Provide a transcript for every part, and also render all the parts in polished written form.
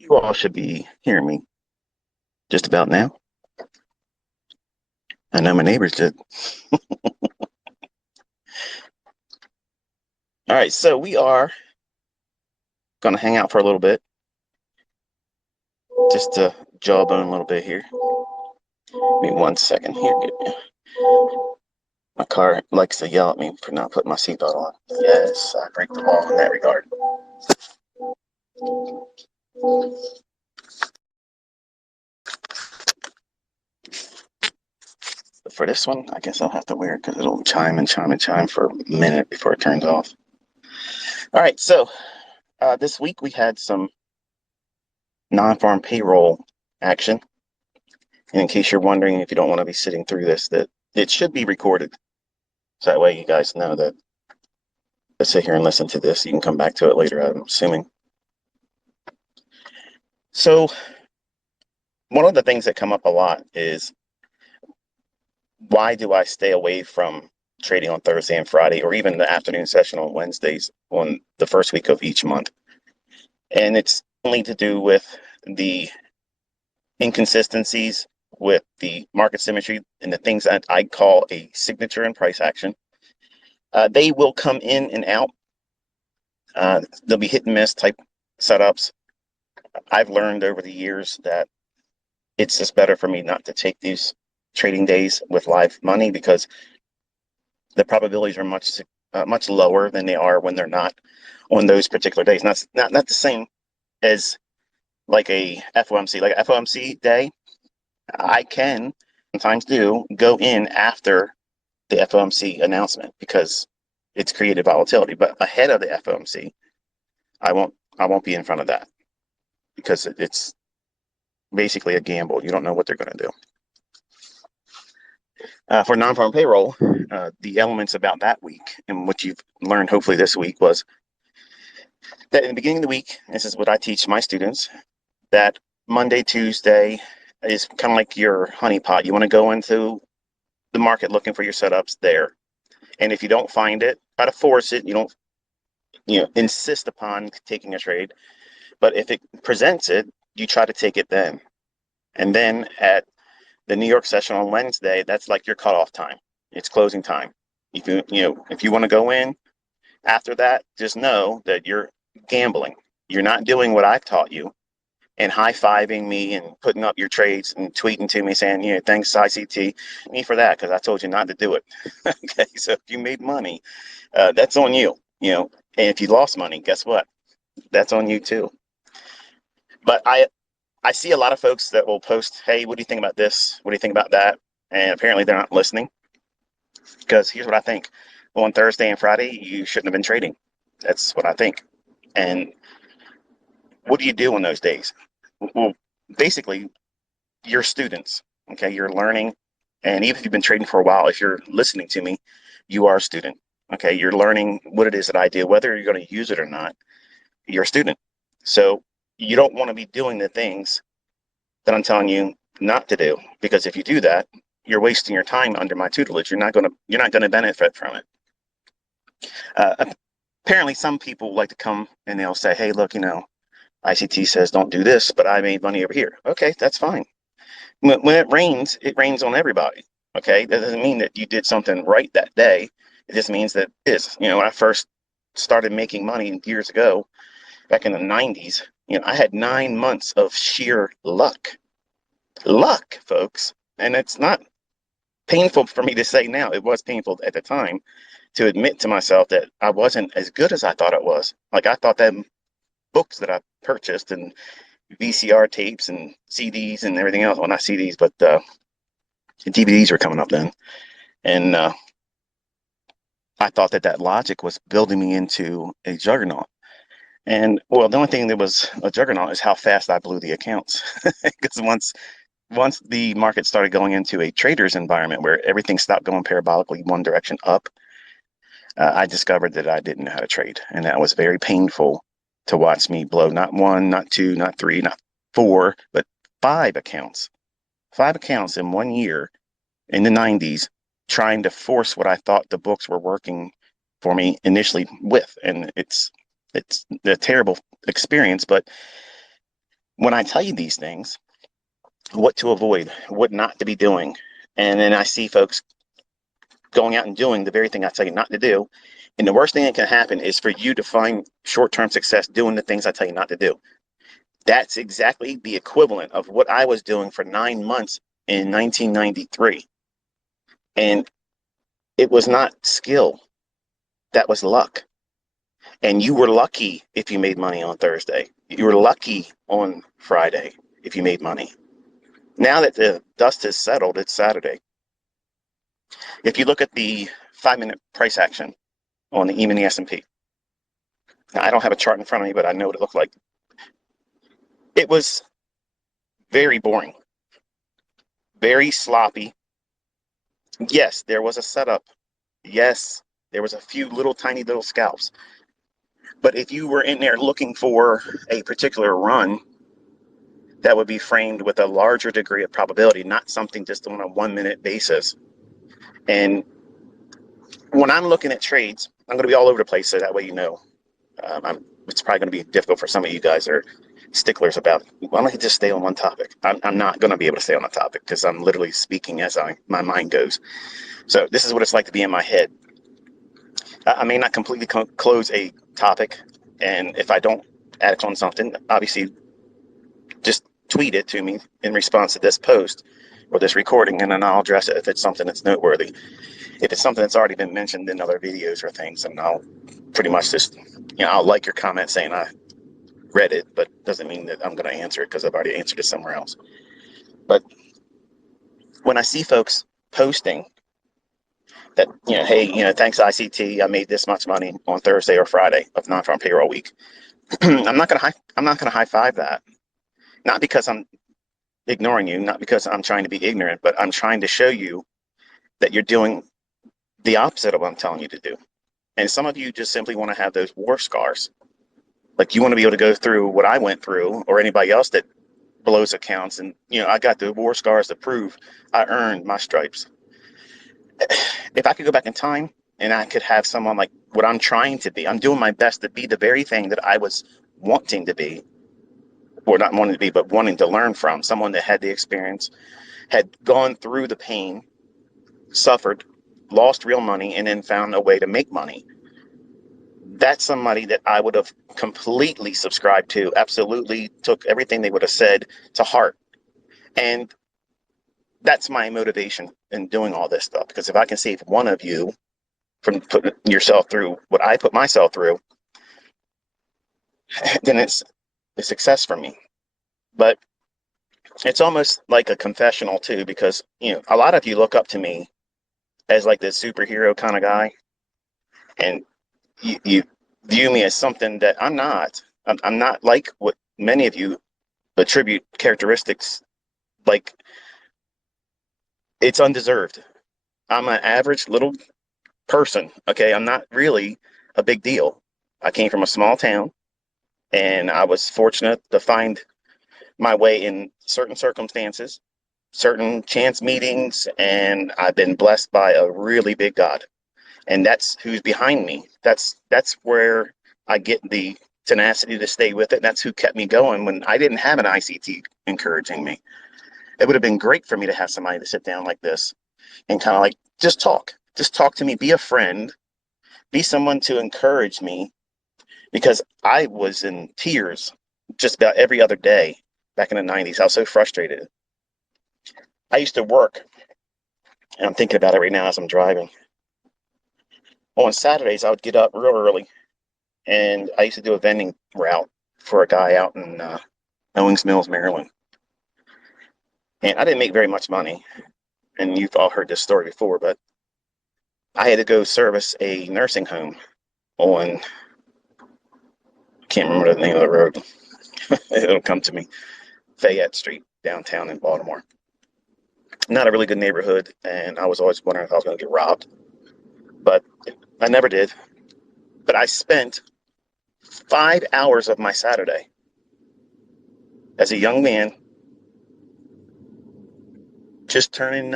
You all should be hearing me just about now. I know my neighbors did. All right, so we are going to hang out for a little bit, just to jawbone a little bit here. Give me 1 second here. My car likes to yell at me for not putting my seatbelt on. Yes, I break the law in that regard. But for this one, I guess I'll have to wear it because it'll chime and chime and chime for a minute before it turns off. All right, so this week we had some non-farm payroll action. And in case you're wondering, if you don't want to be sitting through this, that it should be recorded. So that way you guys know that let's sit here and listen to this. You can come back to it later, I'm assuming. So one of the things that come up a lot is, why do I stay away from trading on Thursday and Friday, or even the afternoon session on Wednesdays on the first week of each month? And it's only to do with the inconsistencies with the market symmetry and the things that I call a signature and price action. They will come in and out. They'll be hit and miss type setups. I've learned over the years that it's just better for me not to take these trading days with live money, because the probabilities are much lower than they are when they're not on those particular days. Not the same as like a FOMC. Like a FOMC day, I can sometimes do go in after the FOMC announcement because it's created volatility. But ahead of the FOMC, I won't be in front of that, because it's basically a gamble. You don't know what they're going to do. For non-farm payroll, the elements about that week and what you've learned hopefully this week was that in the beginning of the week, this is what I teach my students, that Monday, Tuesday is kind of like your honeypot. You want to go into the market looking for your setups there. And if you don't find it, try to force it. You don't, insist upon taking a trade. But if it presents it, you try to take it then. And then at the New York session on Wednesday, that's like your cutoff time. It's closing time. If you want to go in after that, just know that you're gambling. You're not doing what I've taught you and high-fiving me and putting up your trades and tweeting to me saying, thanks ICT, me for that, because I told you not to do it. Okay, so if you made money, that's on you. And if you lost money, guess what? That's on you too. But I see a lot of folks that will post, hey, what do you think about this? What do you think about that? And apparently they're not listening, because here's what I think. On Thursday and Friday, you shouldn't have been trading. That's what I think. And what do you do on those days? Well, basically, you're students, okay? You're learning. And even if you've been trading for a while, if you're listening to me, you are a student, okay? You're learning what it is that I do, whether you're going to use it or not. You're a student. So you don't want to be doing the things that I'm telling you not to do, because if you do that, you're wasting your time under my tutelage. You're not going to benefit from it. Apparently, some people like to come and they'll say, hey, look, ICT says don't do this, but I made money over here. Okay, that's fine. When it rains on everybody. Okay, that doesn't mean that you did something right that day. It just means that it is. When I first started making money years ago, back in the 90s, I had 9 months of sheer luck. Luck, folks. And it's not painful for me to say now. It was painful at the time to admit to myself that I wasn't as good as I thought it was. Like, I thought that books that I purchased and VCR tapes and CDs and everything else, well, not CDs, but DVDs were coming up then. And I thought that logic was building me into a juggernaut. And well, the only thing that was a juggernaut is how fast I blew the accounts. Because once the market started going into a trader's environment where everything stopped going parabolically one direction up, I discovered that I didn't know how to trade. And that was very painful to watch me blow not one, not two, not three, not four, but 5 accounts. 5 accounts in 1 year in the 90s, trying to force what I thought the books were working for me initially with. And it's a terrible experience. But when I tell you these things, what to avoid, what not to be doing, and then I see folks going out and doing the very thing I tell you not to do. And the worst thing that can happen is for you to find short-term success doing the things I tell you not to do. That's exactly the equivalent of what I was doing for 9 months in 1993. And it was not skill, that was luck. And you were lucky if you made money on Thursday. You were lucky on Friday if you made money. Now that the dust has settled, it's Saturday. If you look at the 5-minute price action on the E-mini S&P, now, I don't have a chart in front of me, but I know what it looked like. It was very boring, very sloppy. Yes, there was a setup. Yes, there was a few little tiny little scalps. But if you were in there looking for a particular run, that would be framed with a larger degree of probability, not something just on a 1-minute basis. And when I'm looking at trades, I'm going to be all over the place, so that way you know. It's probably going to be difficult for some of you guys that are sticklers about, why don't you just stay on one topic? I'm not going to be able to stay on a topic because I'm literally speaking as my mind goes. So this is what it's like to be in my head. I may not completely close a topic, and if I don't act on something, obviously just tweet it to me in response to this post or this recording, and then I'll address it if it's something that's noteworthy. If it's something that's already been mentioned in other videos or things, then I'll pretty much just, I'll like your comment saying I read it, but doesn't mean that I'm going to answer it because I've already answered it somewhere else. But when I see folks posting that, hey, thanks ICT, I made this much money on Thursday or Friday of non-farm payroll week. I'm not going to high five that. Not because I'm ignoring you, not because I'm trying to be ignorant, but I'm trying to show you that you're doing the opposite of what I'm telling you to do. And some of you just simply want to have those war scars. Like you want to be able to go through what I went through, or anybody else that blows accounts. And, I got the war scars to prove I earned my stripes. If I could go back in time and I could have someone like what I'm trying to be, I'm doing my best to be the very thing that I was wanting to be, or not wanting to be, but wanting to learn from, someone that had the experience, had gone through the pain, suffered, lost real money, and then found a way to make money. That's somebody that I would have completely subscribed to, absolutely took everything they would have said to heart. And that's my motivation in doing all this stuff, because if I can save one of you from putting yourself through what I put myself through, then it's a success for me. But it's almost like a confessional too, because a lot of you look up to me as like this superhero kind of guy, and you view me as something that I'm not. I'm not like what many of you attribute characteristics like. It's undeserved. I'm an average little person. Okay, I'm not really a big deal. I came from a small town, and I was fortunate to find my way in certain circumstances, certain chance meetings, and I've been blessed by a really big God. And that's who's behind me. That's where I get the tenacity to stay with it. That's who kept me going when I didn't have an ICT encouraging me. It would have been great for me to have somebody to sit down like this and kind of like just talk to me, be a friend, be someone to encourage me, because I was in tears just about every other day back in the 90s. I was so frustrated. I used to work, and I'm thinking about it right now as I'm driving. On Saturdays, I would get up real early, and I used to do a vending route for a guy out in Owings Mills, Maryland. And I didn't make very much money, and you've all heard this story before, but I had to go service a nursing home on, I can't remember the name of the road. It'll come to me. Fayette Street, downtown in Baltimore. Not a really good neighborhood, and I was always wondering if I was going to get robbed. But I never did. But I spent 5 hours of my Saturday as a young man, just turning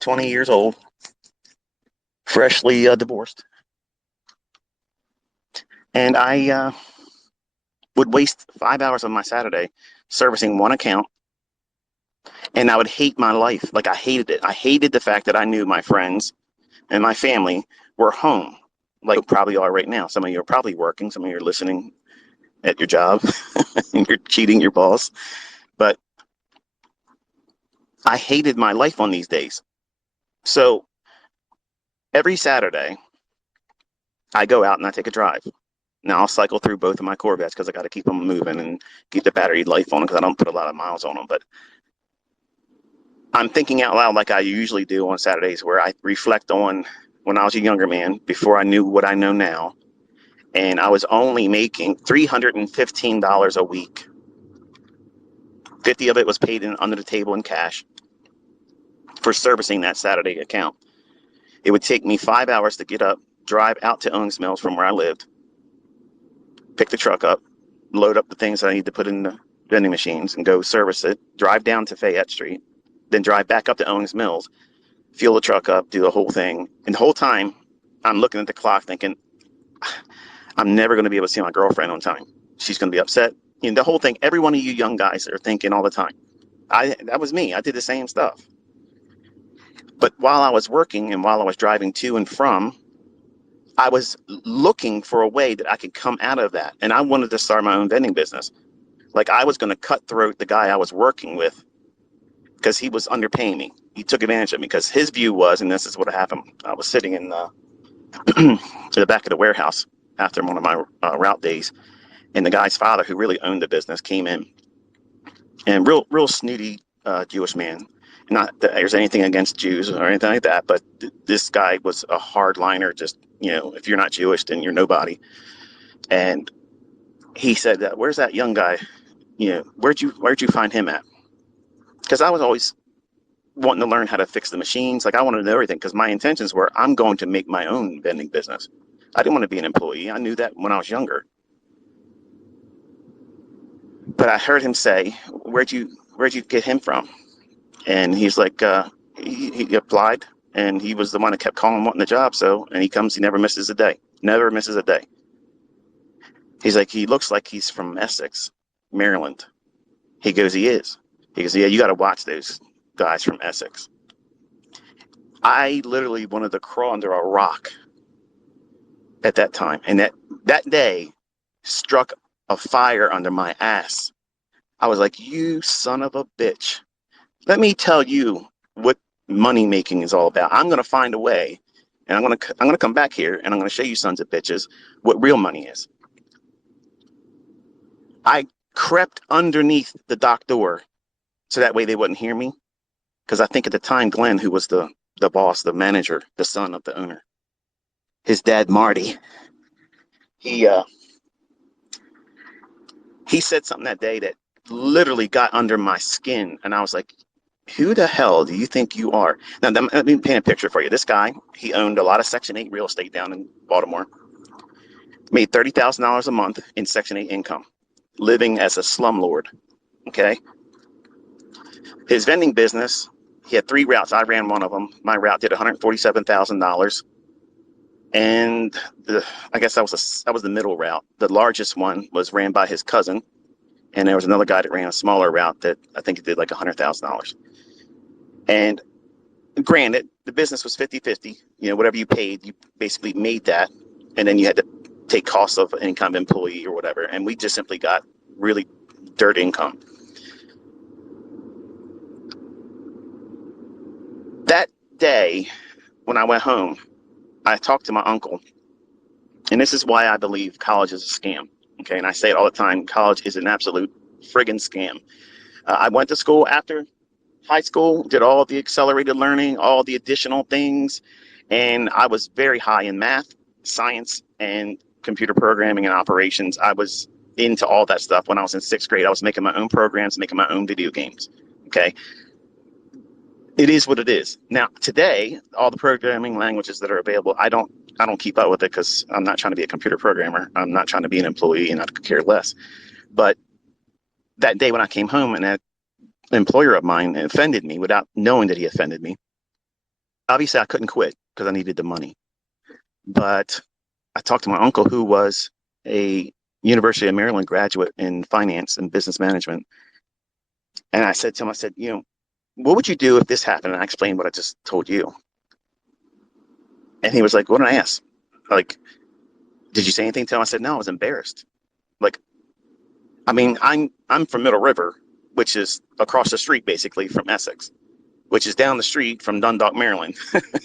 20 years old, freshly divorced. And I would waste 5 hours of my Saturday servicing one account, and I would hate my life. Like, I hated it. I hated the fact that I knew my friends and my family were home, like you probably are right now. Some of you are probably working, some of you are listening at your job and you're cheating your boss. But I hated my life on these days. So every Saturday, I go out and I take a drive. Now I'll cycle through both of my Corvettes because I got to keep them moving and keep the battery life on them because I don't put a lot of miles on them. But I'm thinking out loud like I usually do on Saturdays, where I reflect on when I was a younger man before I knew what I know now. And I was only making $315 a week. 50 of it was paid in under the table in cash for servicing that Saturday account. It would take me 5 hours to get up, drive out to Owings Mills from where I lived, pick the truck up, load up the things that I need to put in the vending machines and go service it, drive down to Fayette Street, then drive back up to Owings Mills, fuel the truck up, do the whole thing. And the whole time I'm looking at the clock thinking, I'm never going to be able to see my girlfriend on time. She's going to be upset. You know, the whole thing, every one of you young guys are thinking all the time. That was me. I did the same stuff. But while I was working and while I was driving to and from, I was looking for a way that I could come out of that. And I wanted to start my own vending business. Like, I was going to cutthroat the guy I was working with because he was underpaying me. He took advantage of me because his view was, and this is what happened. I was sitting in the back of the warehouse after one of my route days, and the guy's father, who really owned the business, came in, and real snooty Jewish man. Not that there's anything against Jews or anything like that, but this guy was a hardliner. Just, if you're not Jewish, then you're nobody. And he said, "Where's that young guy? Where'd you find him at?" Because I was always wanting to learn how to fix the machines. Like, I wanted to know everything because my intentions were, I'm going to make my own vending business. I didn't want to be an employee. I knew that when I was younger. But I heard him say, "Where'd you get him from?" And he's like, he applied, and he was the one that kept calling wanting the job. So, and he never misses a day. Never misses a day. He's like, he looks like he's from Essex, Maryland. He goes, he is. He goes, yeah, you got to watch those guys from Essex. I literally wanted to crawl under a rock at that time. And that day struck a fire under my ass. I was like, you son of a bitch. Let me tell you what money making is all about. I'm going to find a way, and I'm going to come back here, and I'm going to show you sons of bitches what real money is. I crept underneath the dock door so that way they wouldn't hear me. Because I think at the time, Glenn, who was the boss, the manager, the son of the owner, his dad, Marty, he said something that day that literally got under my skin. And I was like, who the hell do you think you are? Now, let me paint a picture for you. This guy, he owned a lot of Section 8 real estate down in Baltimore, made $30,000 a month in Section 8 income, living as a slumlord, okay? His vending business, he had 3 routes. I ran one of them. My route did $147,000. And I guess that was the middle route. The largest one was ran by his cousin. And there was another guy that ran a smaller route that I think it did like $100,000. And granted, the business was 50-50. Whatever you paid, you basically made that. And then you had to take costs of any kind of employee or whatever. And we just simply got really dirt income. That day, when I went home, I talked to my uncle. And this is why I believe college is a scam. Okay. And I say it all the time. College is an absolute friggin' scam. I went to school after high school, did all the accelerated learning, all the additional things. And I was very high in math, science, and computer programming and operations. I was into all that stuff. When I was in 6th grade, I was making my own programs, making my own video games. Okay. It is what it is. Now, today, all the programming languages that are available, I don't keep up with it because I'm not trying to be a computer programmer. I'm not trying to be an employee, and I could care less. But that day when I came home and that employer of mine offended me without knowing that he offended me, obviously I couldn't quit because I needed the money. But I talked to my uncle, who was a University of Maryland graduate in finance and business management. And I said to him, I said, what would you do if this happened? And I explained what I just told you. And he was like, what did I ask? Like, did you say anything to him? I said, no, I was embarrassed. Like, I mean, I'm from Middle River, which is across the street basically from Essex, which is down the street from Dundalk, Maryland.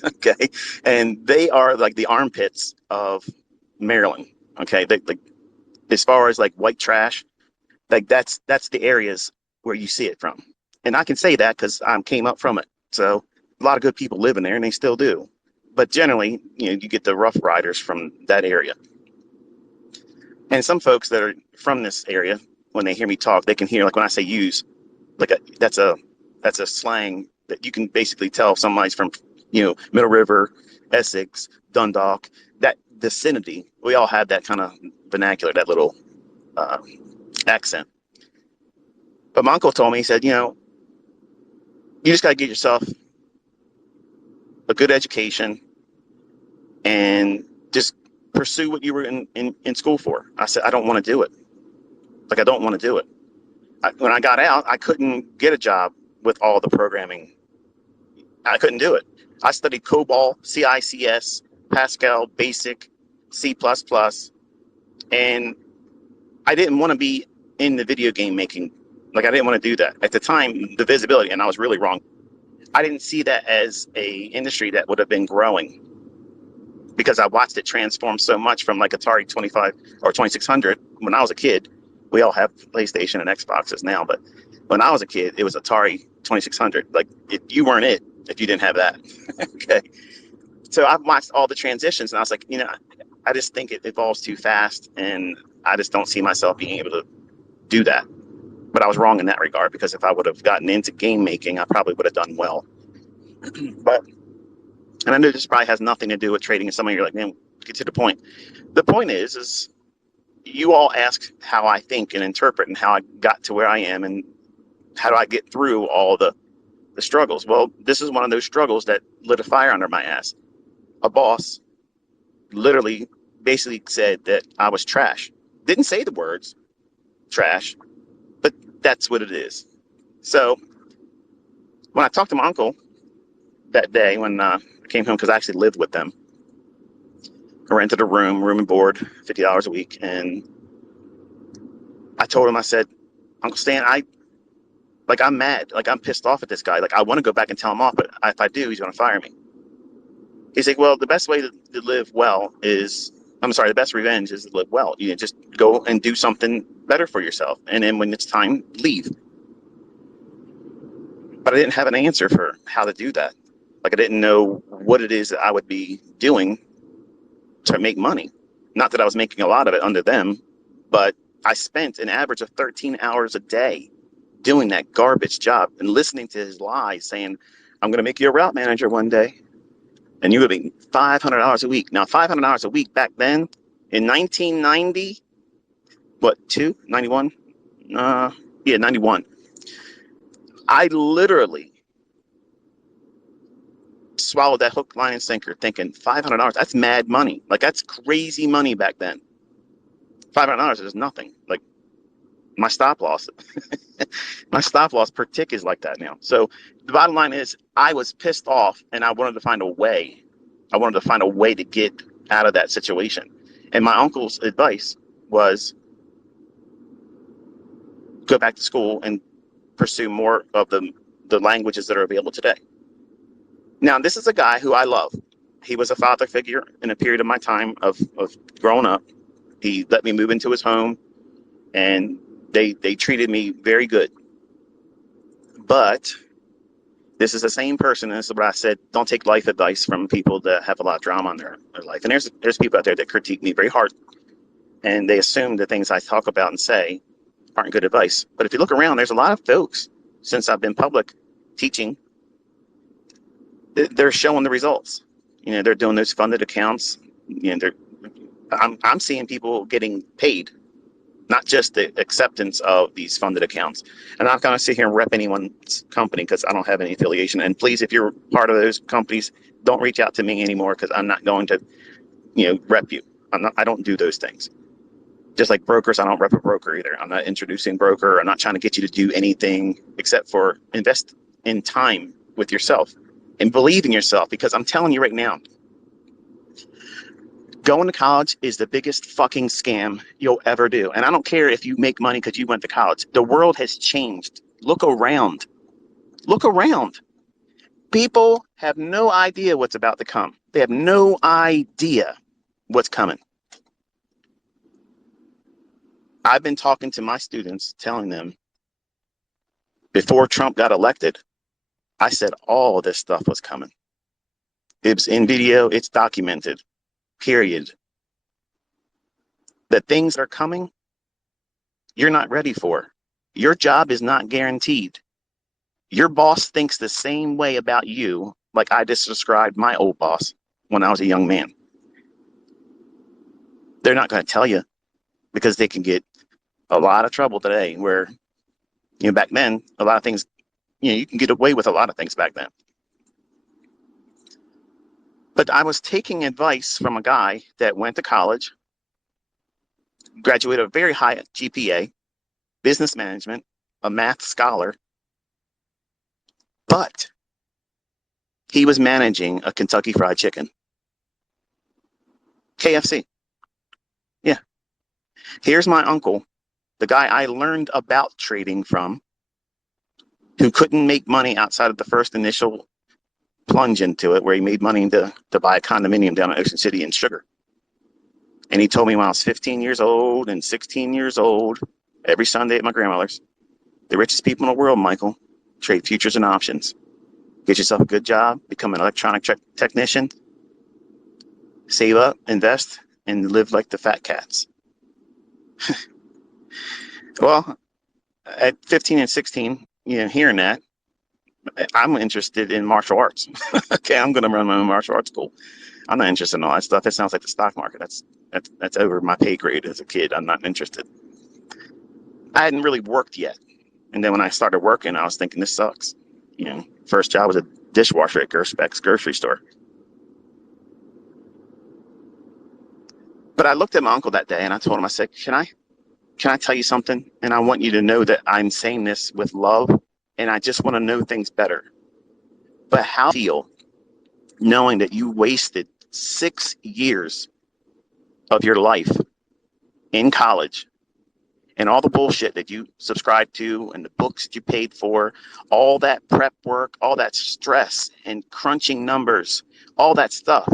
Okay. And they are like the armpits of Maryland. Okay. Like, as far as like white trash, like that's the areas where you see it from. And I can say that because I came up from it. So a lot of good people live in there and they still do. But generally, you get the Rough Riders from that area. And some folks that are from this area, when they hear me talk, they can hear, like when I say use, like that's a slang that you can basically tell if somebody's from, Middle River, Essex, Dundalk, that vicinity. We all have that kind of vernacular, that little accent. But my uncle told me, he said, you just got to get yourself a good education and just pursue what you were in school for. I said, I don't want to do it. Like, I don't want to do it. When I got out, I couldn't get a job with all the programming. I couldn't do it. I studied COBOL, CICS, Pascal, Basic, C++, and I didn't want to be in the video game making. Like, I didn't want to do that. At the time, the visibility, and I was really wrong, I didn't see that as a industry that would have been growing, because I watched it transform so much from like Atari 25 or 2600 when I was a kid. We all have PlayStation and Xboxes now, but when I was a kid, it was Atari 2600. Like, you weren't it if you didn't have that. Okay. So I've watched all the transitions and I was like, I just think it evolves too fast and I just don't see myself being able to do that. But I was wrong in that regard, because if I would have gotten into game making, I probably would have done well. But, and I know this probably has nothing to do with trading, and some of you are like, man, get to the point. The point is you all ask how I think and interpret and how I got to where I am and how do I get through all the struggles. Well, this is one of those struggles that lit a fire under my ass. A boss literally basically said that I was trash. Didn't say the words trash, but that's what it is. So when I talked to my uncle that day, when I came home, because I actually lived with them, I rented a room and board, $50 a week. And I told him, I said, Uncle Stan, I'm mad. Like, I'm pissed off at this guy. Like, I want to go back and tell him off, but if I do, he's going to fire me. He's like, well, the best way to live well is, the best revenge is to live well. You just go and do something better for yourself. And then when it's time, leave. But I didn't have an answer for how to do that. Like, I didn't know what it is that I would be doing to make money. Not that I was making a lot of it under them, but I spent an average of 13 hours a day doing that garbage job and listening to his lies, saying, I'm going to make you a route manager one day and you would be $500 a week. Now, $500 a week back then in 1990, 91? 91. I literally swallowed that hook, line, and sinker thinking $500, that's mad money. Like, that's crazy money back then. $500 is nothing. Like, my stop loss. My stop loss per tick is like that now. So the bottom line is I was pissed off and I wanted to find a way. I wanted to find a way to get out of that situation. And my uncle's advice was go back to school and pursue more of the languages that are available today. Now, this is a guy who I love. He was a father figure in a period of my time of growing up. He let me move into his home and they treated me very good. But this is the same person, and this is what I said, don't take life advice from people that have a lot of drama in their life. And there's people out there that critique me very hard, and they assume the things I talk about and say aren't good advice. But if you look around, there's a lot of folks, since I've been public teaching, they're showing the results. They're doing those funded accounts. I'm seeing people getting paid, not just the acceptance of these funded accounts. And I'm not going to sit here and rep anyone's company because I don't have any affiliation. And please, if you're part of those companies, don't reach out to me anymore because I'm not going to, rep you. I don't do those things. Just like brokers, I don't rep a broker either. I'm not introducing broker. I'm not trying to get you to do anything except for invest in time with yourself and believe in yourself, because I'm telling you right now, going to college is the biggest fucking scam you'll ever do. And I don't care if you make money because you went to college. The world has changed. Look around. Look around. People have no idea what's about to come. They have no idea what's coming. I've been talking to my students, telling them before Trump got elected, I said all this stuff was coming. It's in video, it's documented, period. The things that are coming, you're not ready for. Your job is not guaranteed. Your boss thinks the same way about you, like I just described my old boss when I was a young man. They're not going to tell you because they can get a lot of trouble today, where, back then, a lot of things, you can get away with a lot of things back then. But I was taking advice from a guy that went to college, graduated a very high GPA, business management, a math scholar, but he was managing a Kentucky Fried Chicken. KFC. Yeah. Here's my uncle, the guy I learned about trading from, who couldn't make money outside of the first initial plunge into it, where he made money to buy a condominium down in Ocean City in Sugar. And he told me when I was 15 years old and 16 years old, every Sunday at my grandmother's, the richest people in the world, Michael, trade futures and options. Get yourself a good job, become an electronic technician, save up, invest, and live like the fat cats. Well, at 15 and 16, hearing that, I'm interested in martial arts. Okay, I'm going to run my own martial arts school. I'm not interested in all that stuff. It sounds like the stock market. That's over my pay grade as a kid. I'm not interested. I hadn't really worked yet. And then when I started working, I was thinking, this sucks. First job was a dishwasher at Gerspec's grocery store. But I looked at my uncle that day and I told him, I said, can I tell you something? And I want you to know that I'm saying this with love, and I just want to know things better. But how do you feel knowing that you wasted 6 years of your life in college, and all the bullshit that you subscribed to and the books that you paid for, all that prep work, all that stress and crunching numbers, all that stuff,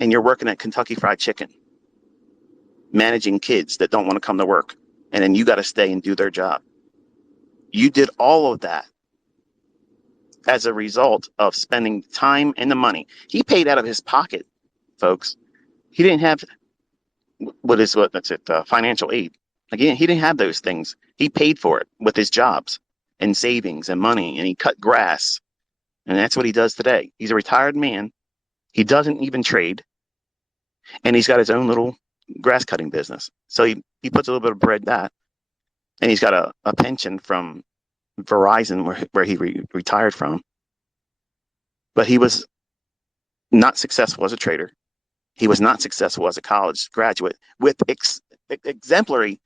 and you're working at Kentucky Fried Chicken, managing kids that don't want to come to work, and then you got to stay and do their job. You did all of that as a result of spending time and the money. He paid out of his pocket, folks. He didn't have financial aid. Again, he didn't have those things. He paid for it with his jobs and savings and money, and he cut grass. And that's what he does today. He's a retired man. He doesn't even trade. And he's got his own little grass cutting business. So he puts a little bit of bread in that. And he's got a pension from Verizon where he retired from. But he was not successful as a trader. He was not successful as a college graduate with exemplary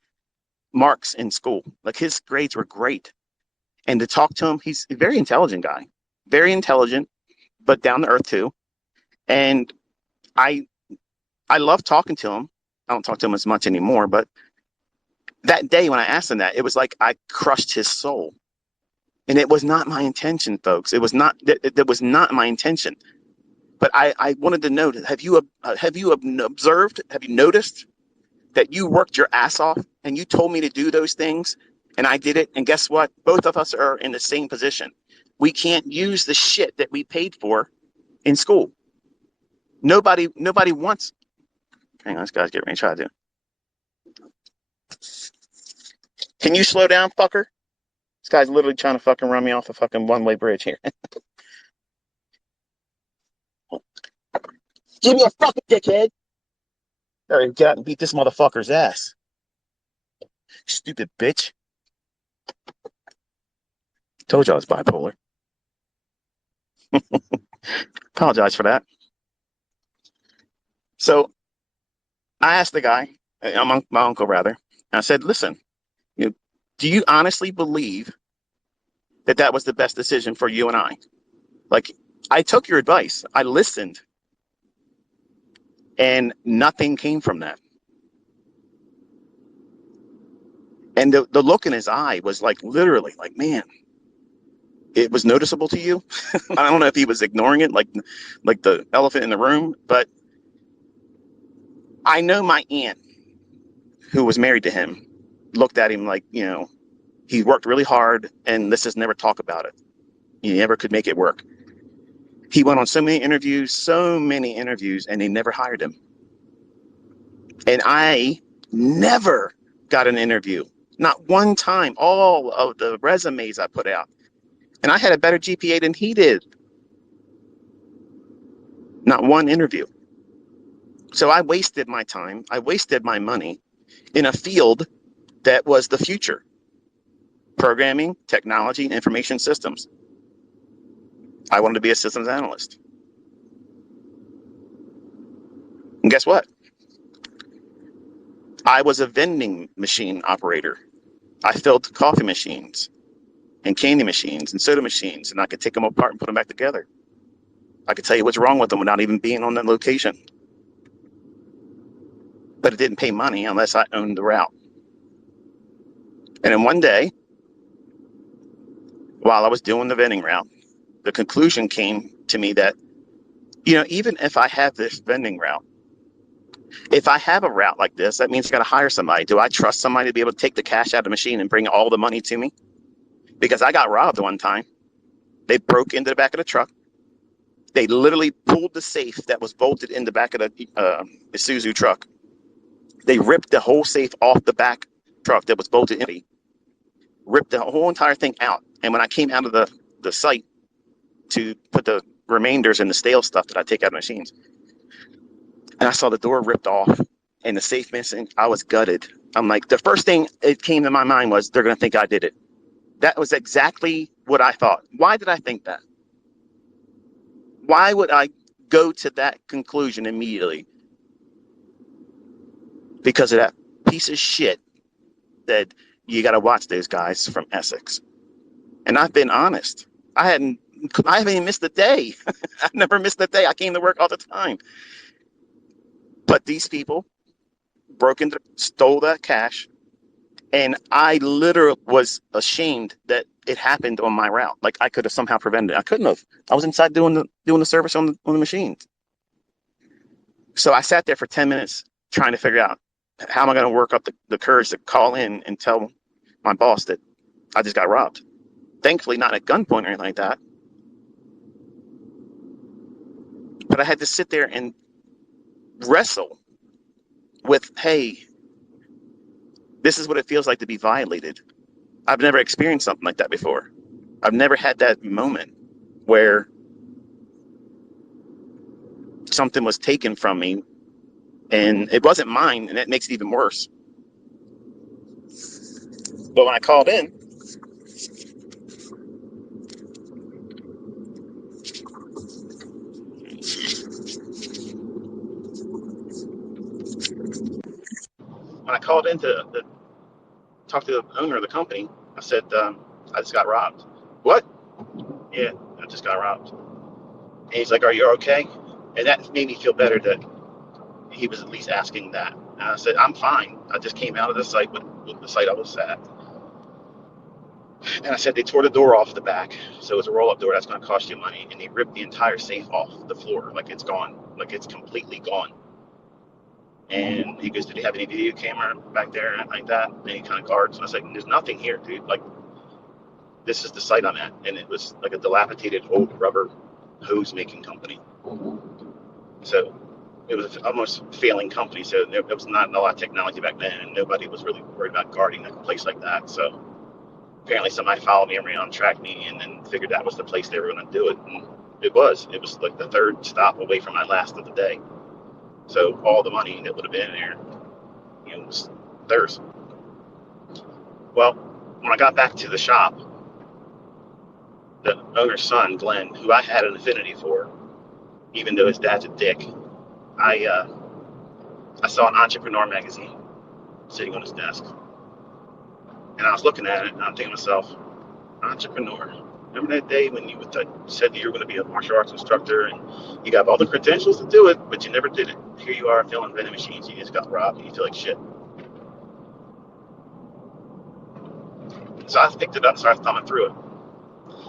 marks in school. Like, his grades were great. And to talk to him, he's a very intelligent guy, very intelligent, but down to earth too. And I love talking to him. I don't talk to him as much anymore, but that day when I asked him that, it was like I crushed his soul. And it was not my intention, folks. It was not, that was not my intention. But I wanted to know, have you observed, have you noticed that you worked your ass off and you told me to do those things and I did it? And guess what? Both of us are in the same position. We can't use the shit that we paid for in school. Nobody wants. Hang on, this guy's getting ready to try to do. Can you slow down, fucker? This guy's literally trying to fucking run me off a fucking one-way bridge here. Give me a fucking dickhead. All right, get out and beat this motherfucker's ass. Stupid bitch. Told you I was bipolar. Apologize for that. So I asked the guy, my uncle rather. And I said, listen, you know, do you honestly believe that that was the best decision for you and I? Like, I took your advice. I listened. And nothing came from that. And the look in his eye was like, literally, like, man, it was noticeable to you. I don't know if he was ignoring it, like the elephant in the room, but I know my aunt, who was married to him, looked at him like, you know, he worked really hard and let's just never talk about it. He never could make it work. He went on so many interviews, and they never hired him. And I never got an interview. Not one time. All of the resumes I put out. And I had a better GPA than he did. Not one interview. So I wasted my time. I wasted my money in a field that was the future. Programming, technology, information systems. I wanted to be a systems analyst. And guess what? I was a vending machine operator. I filled coffee machines and candy machines and soda machines, and I could take them apart and put them back together. I could tell you what's wrong with them without even being on that location. But it didn't pay money unless I owned the route. And then one day, while I was doing the vending route, the conclusion came to me that, you know, even if I have this vending route, if I have a route like this, that means I got to hire somebody. Do I trust somebody to be able to take the cash out of the machine and bring all the money to me? Because I got robbed one time. They broke into the back of the truck. They literally pulled the safe that was bolted in the back of the Isuzu truck. They ripped the whole safe off the back truck that was bolted in, ripped the whole entire thing out. And when I came out of the site to put the remainders and the stale stuff that I take out of machines, and I saw the door ripped off and the safe missing, I was gutted. I'm like, the first thing it came to my mind was, they're going to think I did it. That was exactly what I thought. Why did I think that? Why would I go to that conclusion immediately? Because of that piece of shit that you got to watch those guys from Essex. And I've been honest. I haven't even missed a day. I've never missed a day. I came to work all the time. But these people broke into, stole that cash, and I literally was ashamed that it happened on my route. Like, I could have somehow prevented it. I couldn't have. I was inside doing the service on the machines. So I sat there for 10 minutes trying to figure out, how am I going to work up the courage to call in and tell my boss that I just got robbed? Thankfully, not at gunpoint or anything like that. But I had to sit there and wrestle with, hey, this is what it feels like to be violated. I've never experienced something like that before. I've never had that moment where something was taken from me and it wasn't mine, and that makes it even worse. But when I called in, to talk to the owner of the company, I said, I just got robbed. What? Yeah, I just got robbed. And he's like, are you okay? And that made me feel better that he was at least asking that. And I said, I'm fine. I just came out of the site with the site I was at. And I said, they tore the door off the back. So it's a roll-up door. That's going to cost you money. And they ripped the entire safe off the floor. Like, it's gone. Like, it's completely gone. And he goes, did they have any video camera back there and like that? Any kind of guards? And I was like, there's nothing here, dude. Like, this is the site I'm at. And it was like a dilapidated old rubber hose making company. So it was almost failing company. So there was not a lot of technology back then, and nobody was really worried about guarding a place like that. So apparently somebody followed me around, tracked me, and then figured that was the place they were going to do it. And it was like the third stop away from my last of the day. So all the money that would have been in there, you know, was theirs. Well, when I got back to the shop, the owner's son, Glenn, who I had an affinity for, even though his dad's a dick, I saw an Entrepreneur magazine, sitting on his desk. And I was looking at it, and I'm thinking to myself, entrepreneur. Remember that day when you said that you were going to be a martial arts instructor and you got all the credentials to do it, but you never did it. Here you are filling vending machines. You just got robbed and you feel like shit. So I picked it up and started thumbing through it.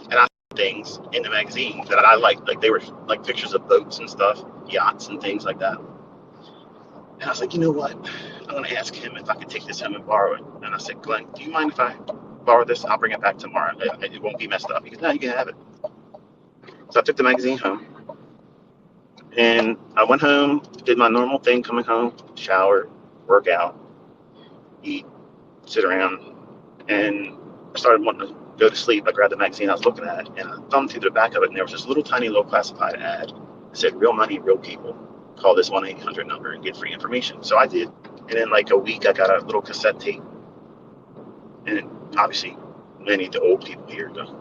And I saw things in the magazine that I liked. Like they were like pictures of boats and stuff, yachts and things like that. And I was like, you know what? I'm going to ask him if I could take this home and borrow it. And I said, Glenn, do you mind if I borrow this? I'll bring it back tomorrow. It won't be messed up. He goes, no, you can have it. So I took the magazine home. And I went home, did my normal thing, coming home, shower, work out, eat, sit around, and I started wanting to go to sleep. I grabbed the magazine I was looking at, and I thumbed through the back of it, and there was this little tiny low classified ad that said, real money, real people. Call this 1-800 number and get free information. So I did. And in like a week, I got a little cassette tape. And obviously, many of the old people here, the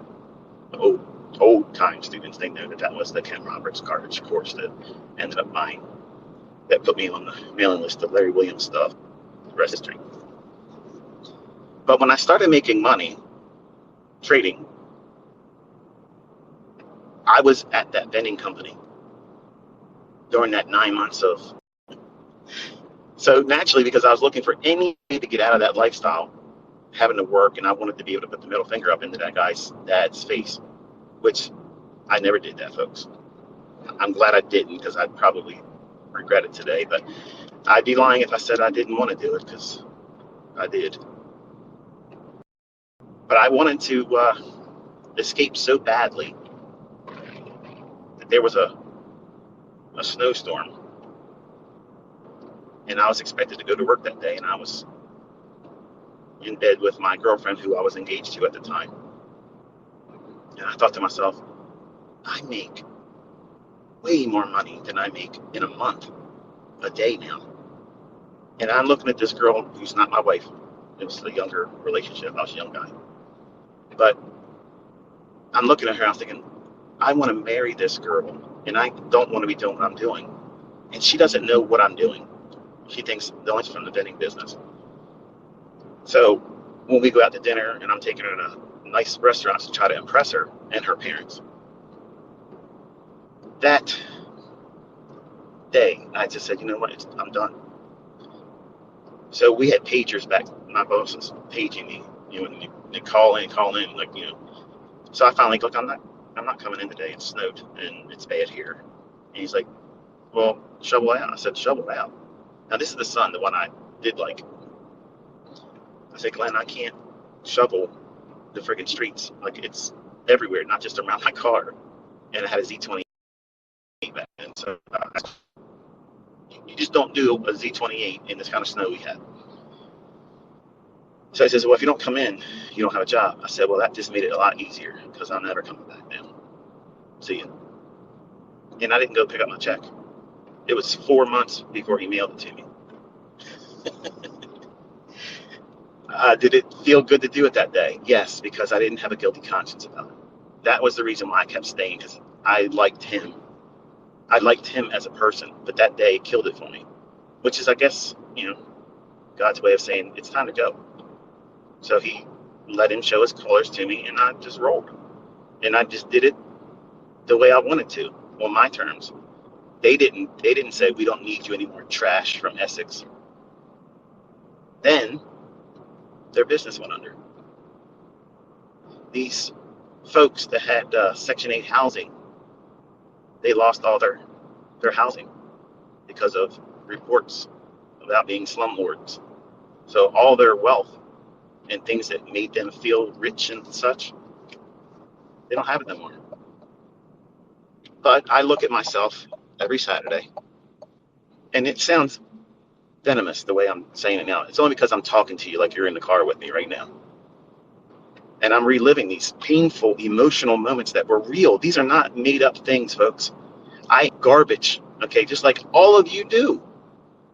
old time students, they know that was the Ken Roberts Carthage course that ended up buying, that put me on the mailing list of Larry Williams stuff. The rest is history. But when I started making money trading, I was at that vending company during that 9 months of. So naturally, because I was looking for any way to get out of that lifestyle, having to work, and I wanted to be able to put the middle finger up into that guy's dad's face, which I never did that, folks. I'm glad I didn't, because I'd probably regret it today, but I'd be lying if I said I didn't want to do it, because I did. But I wanted to escape so badly that there was a snowstorm, and I was expected to go to work that day, and I was in bed with my girlfriend, who I was engaged to at the time. And I thought to myself, I make way more money than I make in a month, a day now. And I'm looking at this girl who's not my wife. It was a younger relationship. I was a young guy. But I'm looking at her, I'm thinking, I want to marry this girl, and I don't want to be doing what I'm doing. And she doesn't know what I'm doing. She thinks the only from the vending business. So when we go out to dinner and I'm taking her to a nice restaurant to try to impress her and her parents, that day I just said, you know what, I'm done. So we had pagers back. My boss was paging me, and they call in, like, So I finally look, I'm not coming in today. It snowed and it's bad here. And he's like, well, shovel out. I said, shovel out. Now this is the son, the one I did like. I said, Glenn, I can't shovel the friggin' streets. Like, it's everywhere, not just around my car. And I had a Z28 back then. So you just don't do a Z28 in this kind of snow we had. So he says, well, if you don't come in, you don't have a job. I said, well, that just made it a lot easier, because I'm never coming back now. See you. And I didn't go pick up my check. It was 4 months before he mailed it to me. Did it feel good to do it that day? Yes, because I didn't have a guilty conscience about it. That was the reason why I kept staying, because I liked him. I liked him as a person, but that day killed it for me, which is, I guess, God's way of saying it's time to go. So he let him show his colors to me, and I just rolled. And I just did it the way I wanted to, on my terms. They didn't say, we don't need you anymore, trash from Essex. Then their business went under. These folks that had Section 8 housing, they lost all their housing because of reports about being slumlords. So all their wealth and things that made them feel rich and such, they don't have it anymore. But I look at myself every Saturday, and it sounds venomous the way I'm saying it now. It's only because I'm talking to you like you're in the car with me right now. And I'm reliving these painful, emotional moments that were real. These are not made up things, folks. I garbage, okay, just like all of you do.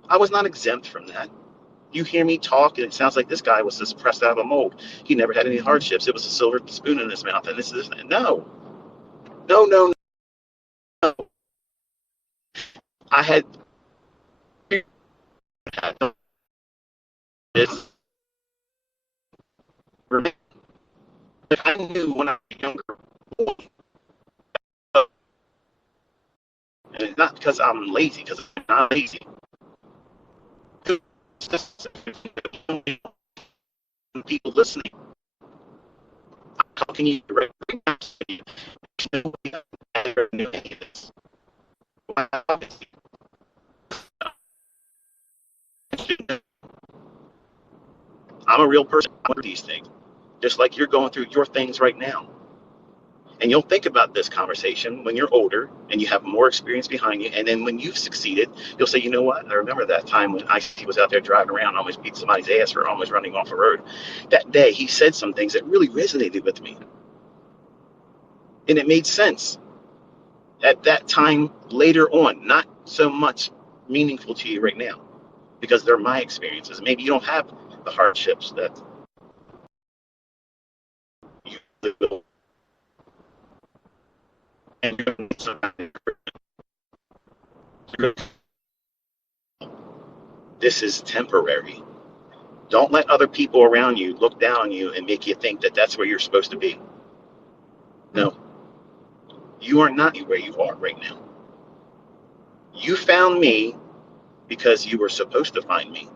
I was not exempt from that. You hear me talk, and it sounds like this guy was just pressed out of a mold. He never had any hardships. It was a silver spoon in his mouth, and this is no. I had If I knew when I was younger, and it's not because I'm lazy, because I'm not lazy. It's just people listening. How can you recognize me? I'm a real person. I do these things, just like you're going through your things right now. And you'll think about this conversation when you're older and you have more experience behind you. And then when you've succeeded, you'll say, you know what? I remember that time when ICT was out there driving around, almost beat somebody's ass for almost running off a road. That day, he said some things that really resonated with me. And it made sense at that time later on, not so much meaningful to you right now because they're my experiences. Maybe you don't have the hardships that you live with. This is temporary. Don't let other people around you look down on you and make you think that that's where you're supposed to be. No, you are not where you are right now. You found me because you were supposed to find me.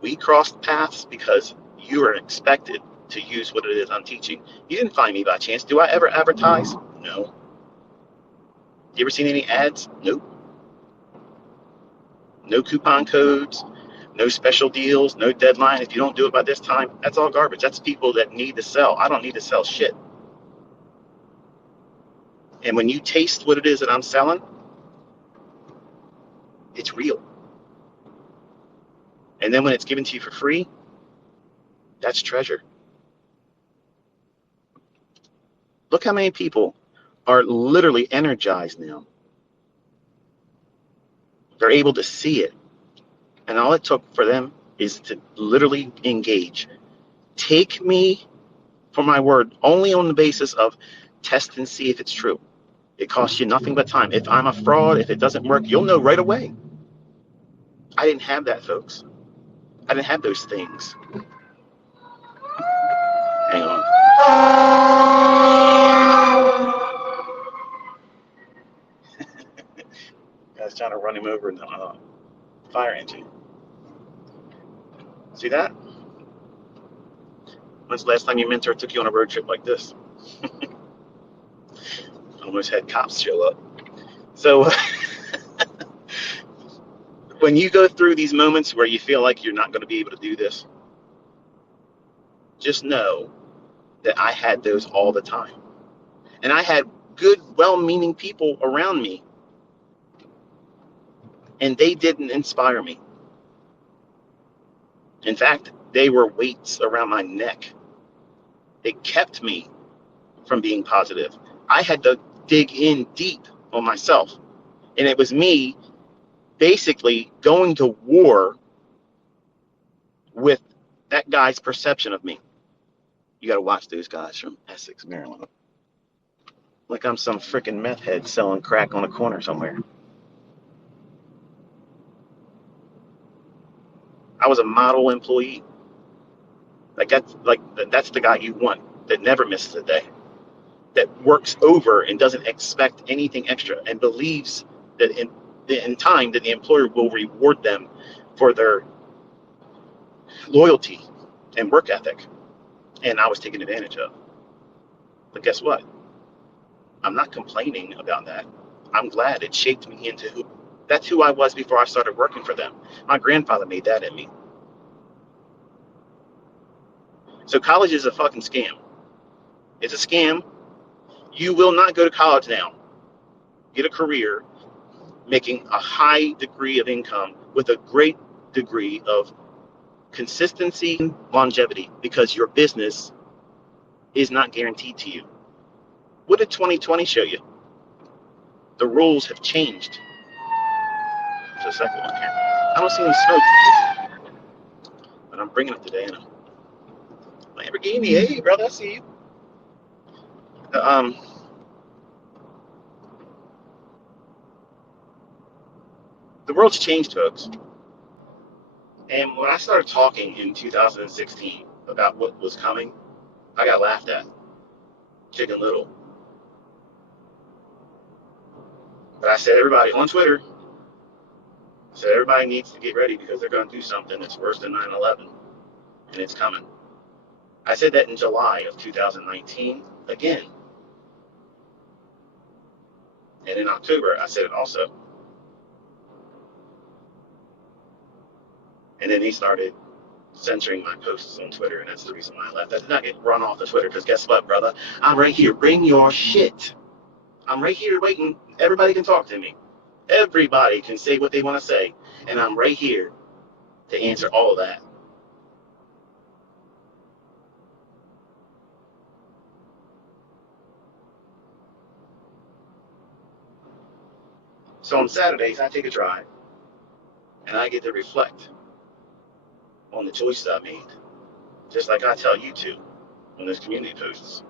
We crossed paths because you are expected to use what it is I'm teaching. You didn't find me by chance. Do I ever advertise? No. You ever seen any ads? Nope. No coupon codes, no special deals, no deadline. If you don't do it by this time, that's all garbage. That's people that need to sell. I don't need to sell shit. And when you taste what it is that I'm selling, it's real. And then when it's given to you for free, that's treasure. Look how many people are literally energized now. They're able to see it. And all it took for them is to literally engage. Take me for my word only on the basis of test and see if it's true. It costs you nothing but time. If I'm a fraud, if it doesn't work, you'll know right away. I didn't have that, folks. I didn't have those things. Hang on. Guy's trying to run him over in the fire engine. See that? When's the last time your mentor took you on a road trip like this? Almost had cops show up. So when you go through these moments where you feel like you're not going to be able to do this, just know that I had those all the time. And I had good, well-meaning people around me, and they didn't inspire me. In fact, they were weights around my neck. They kept me from being positive. I had to dig in deep on myself. And it was me basically going to war with that guy's perception of me. You got to watch those guys from Essex, Maryland. Like I'm some freaking meth head selling crack on a corner somewhere. I was a model employee. That's the guy you want that never misses a day, that works over and doesn't expect anything extra and believes that in time that the employer will reward them for their loyalty and work ethic. And I was taken advantage of. But guess what? I'm not complaining about that. I'm glad it shaped me into that's who I was before I started working for them. My grandfather made that in me. So college is a fucking scam. It's a scam. You will not go to college now, get a career, making a high degree of income with a great degree of consistency and longevity because your business is not guaranteed to you. What did 2020 show you? The rules have changed. There's a second one here. I don't see any smoke, but I'm bringing it today in a Lamborghini. Hey, brother, I see you. Um, the world's changed, folks. And when I started talking in 2016 about what was coming, I got laughed at. Chicken Little. But I said, everybody on Twitter, said everybody needs to get ready because they're going to do something that's worse than 9/11, and it's coming. I said that in July of 2019 again. And in October, I said it also. And then he started censoring my posts on Twitter, and that's the reason why I left. I did not get run off of Twitter because guess what, brother? I'm right here. Bring your shit. I'm right here waiting. Everybody can talk to me. Everybody can say what they want to say, and I'm right here to answer all of that. So on Saturdays, I take a drive, and I get to reflect on the choices I made, just like I tell you to on those community posts.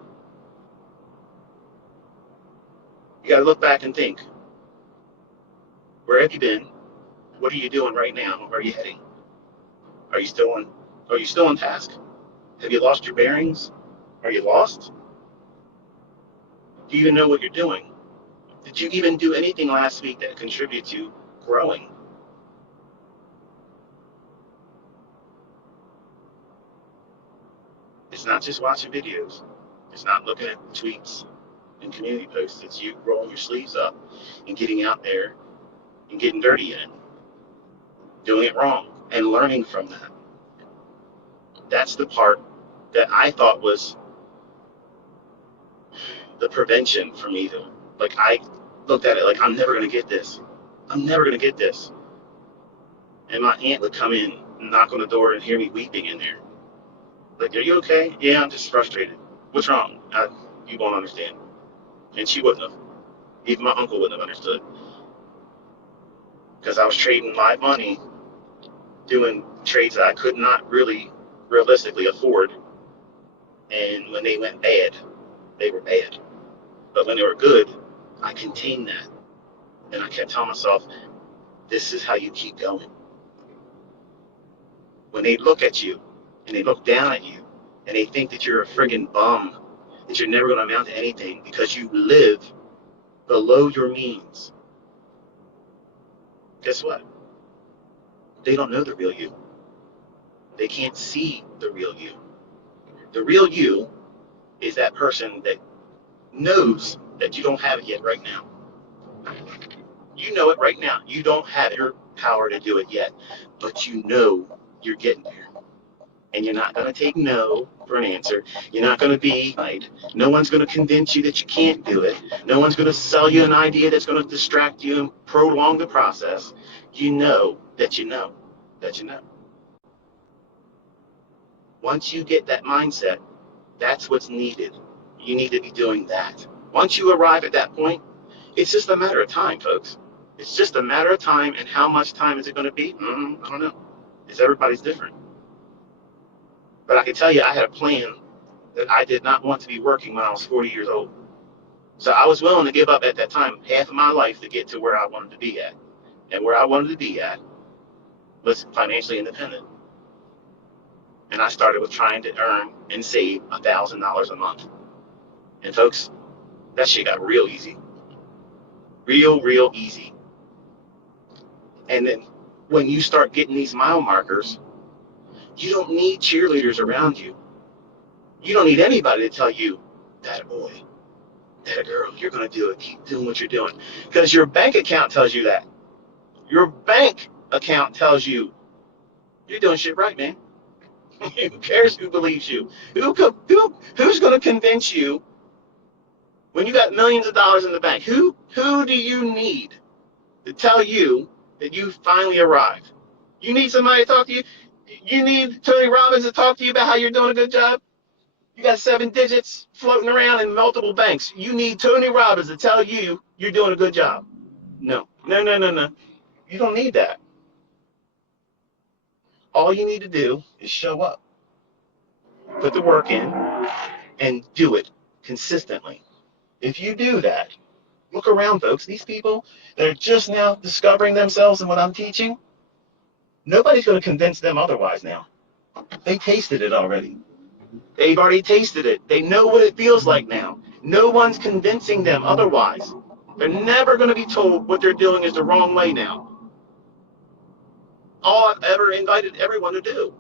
You got to look back and think, where have you been? What are you doing right now? Where are you heading? Are you still on task? Have you lost your bearings? Are you lost? Do you even know what you're doing? Did you even do anything last week that contributed to growing? It's not just watching videos. It's not looking at tweets and community posts. It's you rolling your sleeves up and getting out there and getting dirty in it, doing it wrong, and learning from that. That's the part that I thought was the prevention for me to, like, I looked at it like, I'm never going to get this. I'm never going to get this. And my aunt would come in and knock on the door and hear me weeping in there. Like, are you okay? Yeah, I'm just frustrated. What's wrong? You won't understand. And she wouldn't have. Even my uncle wouldn't have understood. Because I was trading live money, doing trades that I could not really realistically afford. And when they went bad, they were bad. But when they were good, I contained that. And I kept telling myself, this is how you keep going. When they look at you and they look down at you and they think that you're a friggin' bum, that you're never going to amount to anything because you live below your means, guess what? They don't know the real you. They can't see the real you. The real you is that person that knows that you don't have it yet right now. You know it right now. You don't have your power to do it yet, but you know you're getting there. And you're not going to take no for an answer. You're not going to be right. No one's going to convince you that you can't do it. No one's going to sell you an idea that's going to distract you and prolong the process. You know that you know that you know. Once you get that mindset, that's what's needed. You need to be doing that. Once you arrive at that point, it's just a matter of time, folks. It's just a matter of time, and how much time is it going to be? I don't know. It's everybody's different. But I can tell you, I had a plan that I did not want to be working when I was 40 years old. So I was willing to give up at that time half of my life to get to where I wanted to be at. And where I wanted to be at was financially independent. And I started with trying to earn and save $1,000 a month. And folks, that shit got real easy. Real easy. And then when you start getting these mile markers, you don't need cheerleaders around you. You don't need anybody to tell you, that boy, that girl, you're going to do it. Keep doing what you're doing. Because your bank account tells you that. Your bank account tells you you're doing shit right, man. Who cares who believes you? Who's going to convince you when you got millions of dollars in the bank? Who do you need to tell you that you finally arrived? You need somebody to talk to you? You need Tony Robbins to talk to you about how you're doing a good job? You got 7 digits floating around in multiple banks. You need Tony Robbins to tell you you're doing a good job. No. You don't need that. All you need to do is show up, put the work in, and do it consistently. If you do that, look around, folks. These people that are just now discovering themselves in what I'm teaching, nobody's going to convince them otherwise now. They tasted it already. They've already tasted it. They know what it feels like now. No one's convincing them otherwise. They're never going to be told what they're doing is the wrong way now. All I've ever invited everyone to do.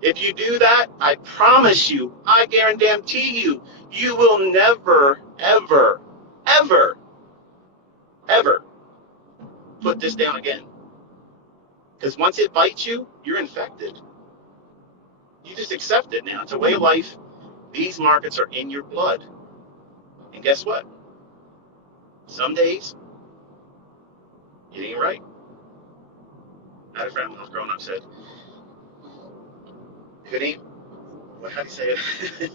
If you do that, I promise you, I guarantee you, you will never, ever, ever, ever put this down again. Because once it bites you, you're infected. You just accept it now. It's a way of life. These markets are in your blood. And guess what? Some days, it ain't right. I had a friend when I was growing up said, if it ain't, how do you say it?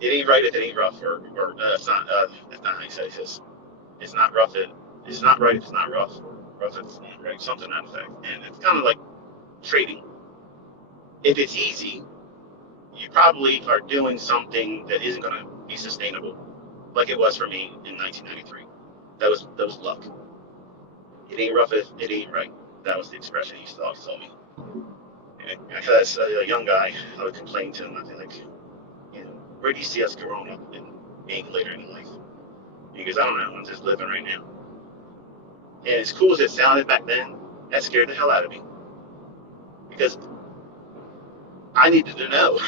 It ain't right if it ain't rough, or that's not how you say it. He says, it's not rough, it's not right if it's not rough. Rough if it's not right, something to that effect. And it's kind of like trading. If it's easy, you probably are doing something that isn't going to be sustainable, like it was for me in 1993. That was luck. It ain't rough if it ain't right. That was the expression he used to always tell me. And as a young guy, I would complain to him. I'd be like, where do you see us growing up and being later in life? He goes, I don't know. I'm just living right now. And as cool as it sounded back then, that scared the hell out of me because I needed to know.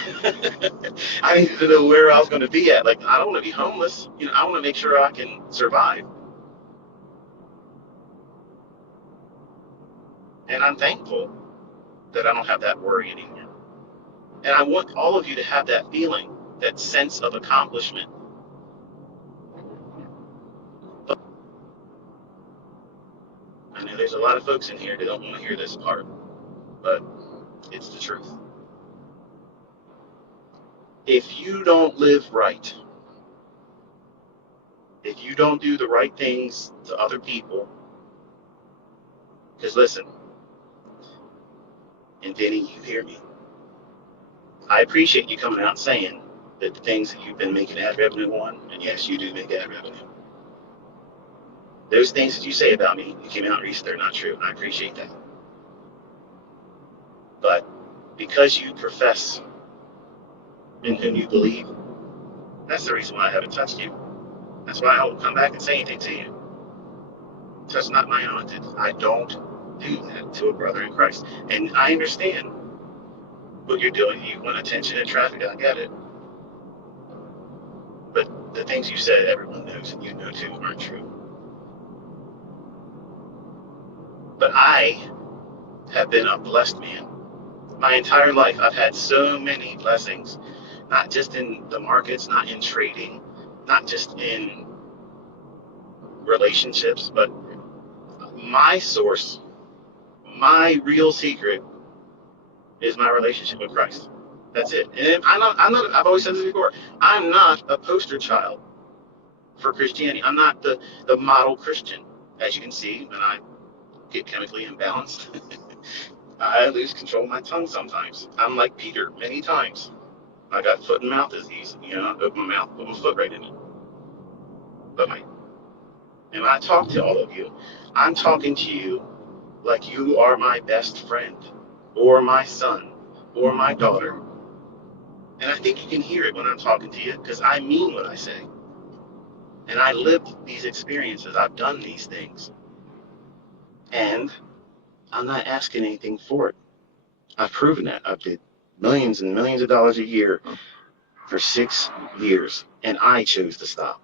I needed to know where I was going to be at. Like, I don't want to be homeless. I want to make sure I can survive. And I'm thankful that I don't have that worry anymore. And I want all of you to have that feeling, that sense of accomplishment. But I know there's a lot of folks in here that don't want to hear this part, but it's the truth. If you don't live right, if you don't do the right things to other people, because listen, and Denny, you hear me. I appreciate you coming out and saying that the things that you've been making ad revenue on, and yes, you do make ad revenue. Those things that you say about me, you came out and reached, they're not true. I appreciate that. But because you profess in whom you believe, that's the reason why I haven't touched you. That's why I won't come back and say anything to you. Touch not my anointed. I don't do that to a brother in Christ. And I understand what you're doing. You want attention and traffic. I get it. But the things you said, everyone knows, and you know too, aren't true. But I have been a blessed man. My entire life, I've had so many blessings, not just in the markets, not in trading, not just in relationships, but my source, my real secret is my relationship with Christ. That's it. And I've always said this before, I'm not a poster child for Christianity. I'm not the model Christian. As you can see, when I get chemically imbalanced, I lose control of my tongue sometimes. I'm like Peter many times. I got foot and mouth disease. I open my mouth, put my foot right in it. But and I talk to all of you. I'm talking to you like you are my best friend, or my son, or my daughter. And I think you can hear it when I'm talking to you because I mean what I say. And I lived these experiences. I've done these things. And I'm not asking anything for it. I've proven that. I've did millions and millions of dollars a year for 6 years. And I chose to stop.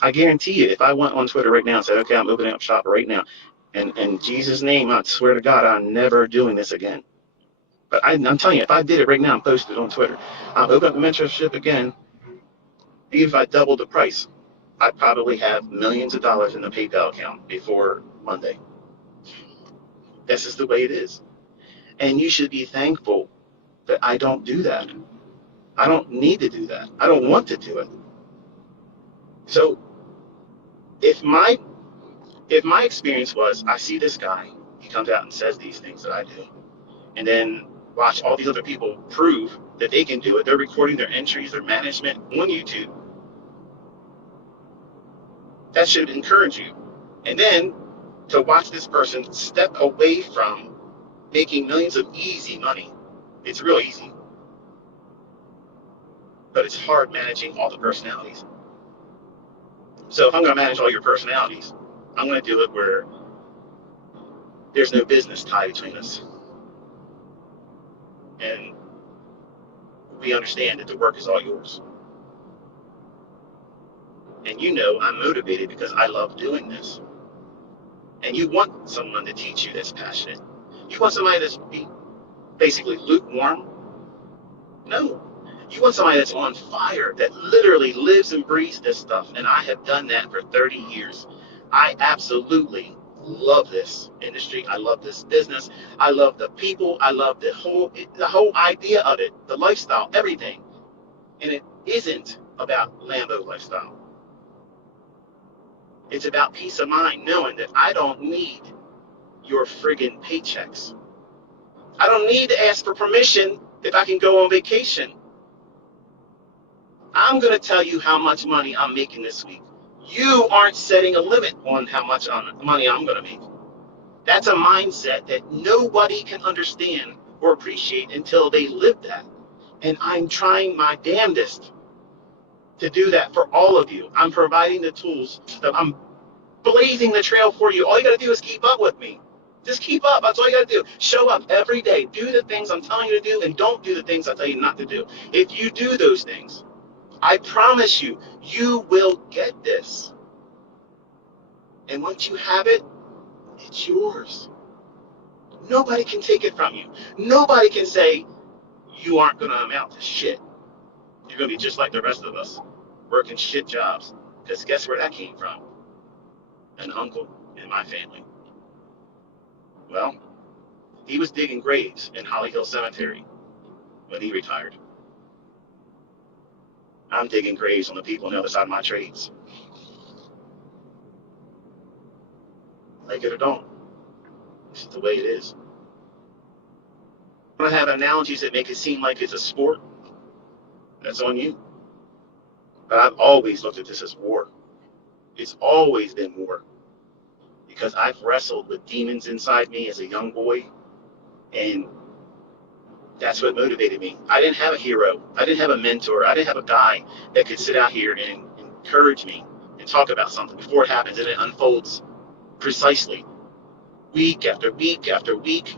I guarantee you, if I went on Twitter right now and said, okay, I'm opening up shop right now, and in Jesus' name, I swear to God, I'm never doing this again. But I'm telling you, if I did it right now and posted it on Twitter, I'll open up the mentorship again, even if I doubled the price, I'd probably have millions of dollars in the PayPal account before Monday. This is the way it is. And you should be thankful that I don't do that. I don't need to do that. I don't want to do it. So if my experience was, I see this guy, he comes out and says these things that I do, and then watch all these other people prove that they can do it. They're recording their entries, their management on YouTube. That should encourage you. And then to watch this person step away from making millions of easy money. It's real easy. but it's hard managing all the personalities. So if I'm going to manage all your personalities, I'm going to do it where there's no business tie between us. And we understand that the work is all yours. And you know I'm motivated because I love doing this. And you want someone to teach you that's passionate. You want somebody that's basically lukewarm? No. You want somebody that's on fire, that literally lives and breathes this stuff. And I have done that for 30 years. I absolutely love this industry. I love this business. I love the people. I love the whole idea of it, the lifestyle, everything. And it isn't about Lambo lifestyle. It's about peace of mind, knowing that I don't need your friggin' paychecks. I don't need to ask for permission if I can go on vacation. I'm going to tell you how much money I'm making this week. You aren't setting a limit on how much money I'm going to make. That's a mindset that nobody can understand or appreciate until they live that. And I'm trying my damnedest to do that for all of you. I'm providing the tools. I'm blazing the trail for you. All you got to do is keep up with me. Just keep up. That's all you got to do. Show up every day. Do the things I'm telling you to do, and don't do the things I tell you not to do. If you do those things, I promise you, you will get this. And once you have it, it's yours. Nobody can take it from you. Nobody can say you aren't going to amount to shit. You're going to be just like the rest of us, working shit jobs. Because guess where that came from? An uncle in my family. Well, he was digging graves in Holly Hill Cemetery when he retired. I'm digging graves on the people on the other side of my trades. Like it or don't. This is the way it is. When I have analogies that make it seem like it's a sport, that's on you. But I've always looked at this as war. It's always been war. Because I've wrestled with demons inside me as a young boy, and that's what motivated me. I didn't have a hero. I didn't have a mentor. I didn't have a guy that could sit out here and encourage me and talk about something before it happens and it unfolds precisely week after week after week.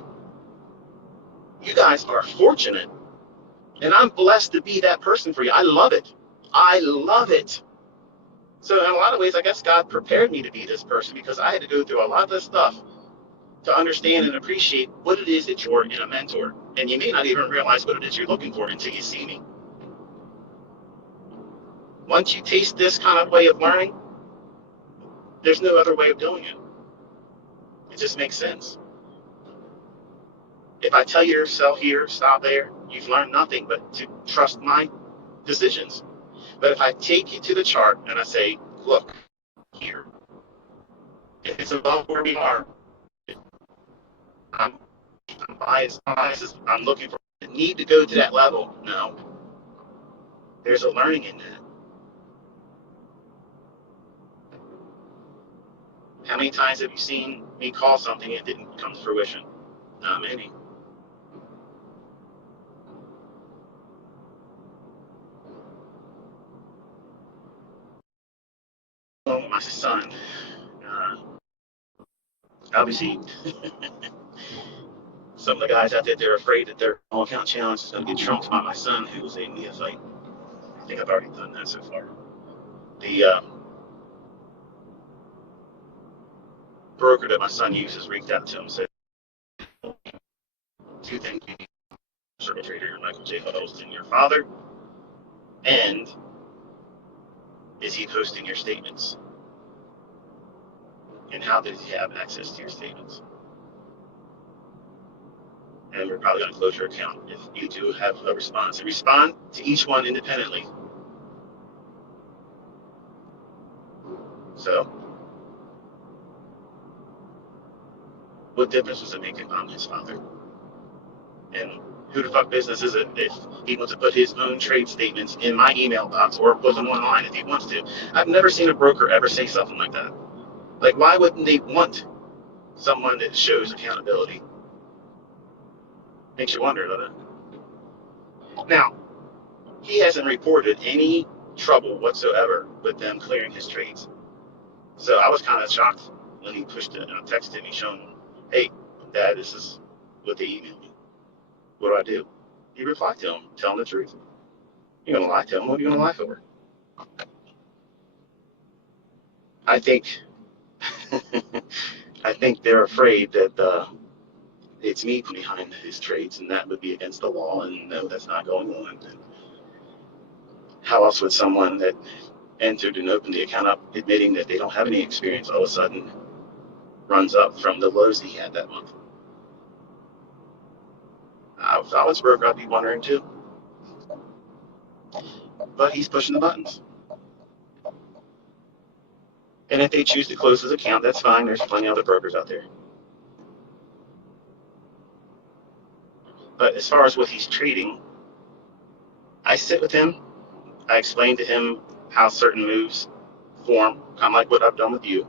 You guys are fortunate, and I'm blessed to be that person for you. I love it. I love it. So in a lot of ways, I guess God prepared me to be this person because I had to go through a lot of this stuff to understand and appreciate what it is that you're in a mentor. And you may not even realize what it is you're looking for until you see me. Once you taste this kind of way of learning, there's no other way of doing it. It just makes sense. If I tell yourself here, stop there, you've learned nothing but to trust my decisions. But if I take you to the chart and I say, look, here, if it's above where we are, I'm biased. I'm looking for the need to go to that level. No, there's a learning in that. How many times have you seen me call something and it didn't come to fruition? Not many. Oh, my son. Obviously, some of the guys out there, they're afraid that their all account challenge is going to get trumped by my son, who's a neophyte. I think I've already done that so far. The broker that my son uses reached out to him and said, two things: circle trader Michael J. Huddleston, your father, and is he posting your statements? And how does he have access to your statements? And we're probably going to close your account if you do have a response. And respond to each one independently. So, what difference does it make if I'm his father? And who the fuck business is it if he wants to put his own trade statements in my email box or put them online if he wants to? I've never seen a broker ever say something like that. Like, why wouldn't they want someone that shows accountability? Makes you wonder, doesn't it? Now, He hasn't reported any trouble whatsoever with them clearing his trades. So I was kind of shocked when he pushed it and I texted me showing him, hey, Dad, this is what they emailed me. What do I do? He replied to him, tell him the truth. You're going to lie to him. What are you going to lie for? I think I think they're afraid that it's me behind his trades, and that would be against the law, and no, that's not going on. And how else would someone that entered and opened the account up, admitting that they don't have any experience, all of a sudden runs up from the lows he had that month? If I was broke, I'd be wondering too. But he's pushing the buttons. And if they choose to close his account, that's fine. There's plenty of other brokers out there. But as far as what he's trading, I sit with him. I explain to him how certain moves form, kind of like what I've done with you,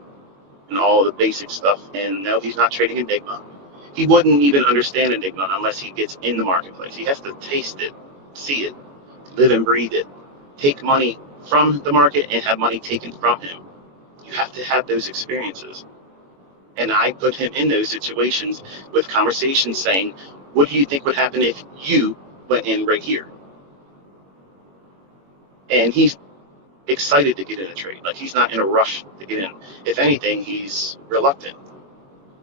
and all the basic stuff. And no, he's not trading Enigma. He wouldn't even understand Enigma unless he gets in the marketplace. He has to taste it, see it, live and breathe it, take money from the market and have money taken from him. You have to have those experiences. And I put him in those situations with conversations saying, what do you think would happen if you went in right here? And he's excited to get in a trade. Like, he's not in a rush to get in. If anything, he's reluctant.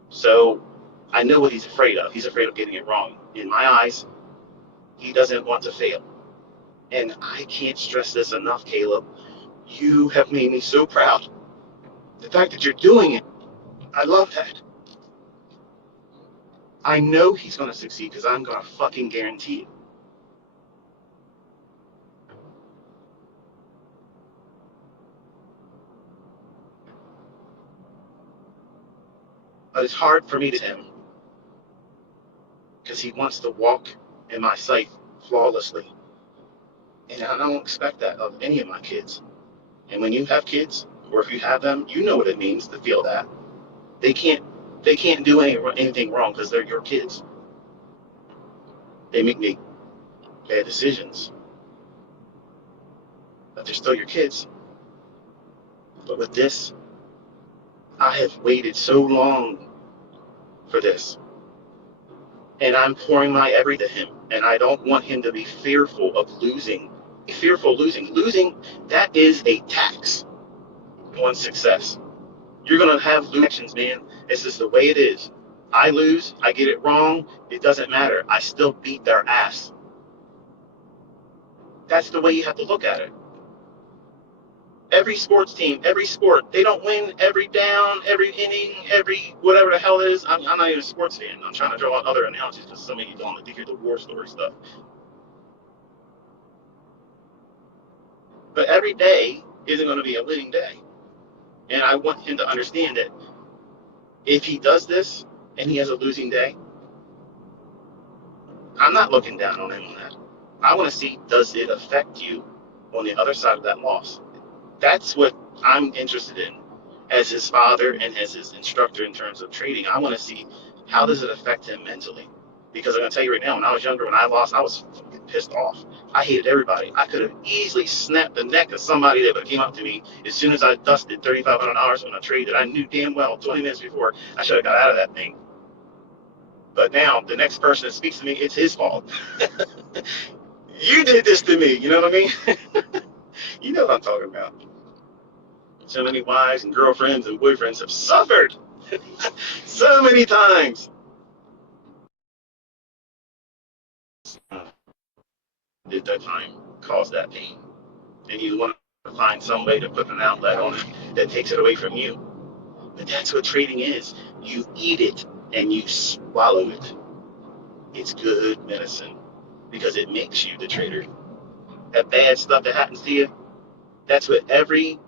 So I know what he's afraid of. He's afraid of getting it wrong. In my eyes, he doesn't want to fail. And I can't stress this enough, Caleb. You have made me so proud. The fact that you're doing it, I love that. I know he's going to succeed because I'm going to fucking guarantee it. But it's hard for me to him because he wants to walk in my sight flawlessly. And I don't expect that of any of my kids. And when you have kids, or if you have them, you know what it means to feel that. They can't do anything wrong because they're your kids. They make bad decisions, but they're still your kids. But with this, I have waited so long for this. And I'm pouring my everything to him. And I don't want him to be fearful of losing. Fearful of losing. Losing, that is a tax on success. You're going to have losing, man. It's just the way it is. I lose, I get it wrong, it doesn't matter. I still beat their ass. That's the way you have to look at it. Every sports team, every sport, they don't win every down, every inning, every whatever the hell it is. I'm not even a sports fan. I'm trying to draw out other analogies because some of you don't like to hear the war story stuff. But every day isn't going to be a winning day. And I want him to understand that if he does this and he has a losing day, I'm not looking down on him on that. I want to see, does it affect you on the other side of that loss? That's what I'm interested in as his father and as his instructor in terms of trading. I want to see, how does it affect him mentally? Because I'm going to tell you right now, when I was younger, when I lost, I was pissed off. I hated everybody. I could have easily snapped the neck of somebody that came up to me as soon as I dusted $3,500 on a trade that I knew damn well 20 minutes before I should have got out of that thing. But now, the next person that speaks to me, it's his fault. You did this to me, you know what I mean? You know what I'm talking about. So many wives and girlfriends and boyfriends have suffered so many times. Did that time cause that pain? And you want to find some way to put an outlet on it that takes it away from you. But that's what trading is. You eat it and you swallow it. It's good medicine because it makes you the trader. That bad stuff that happens to you, that's what every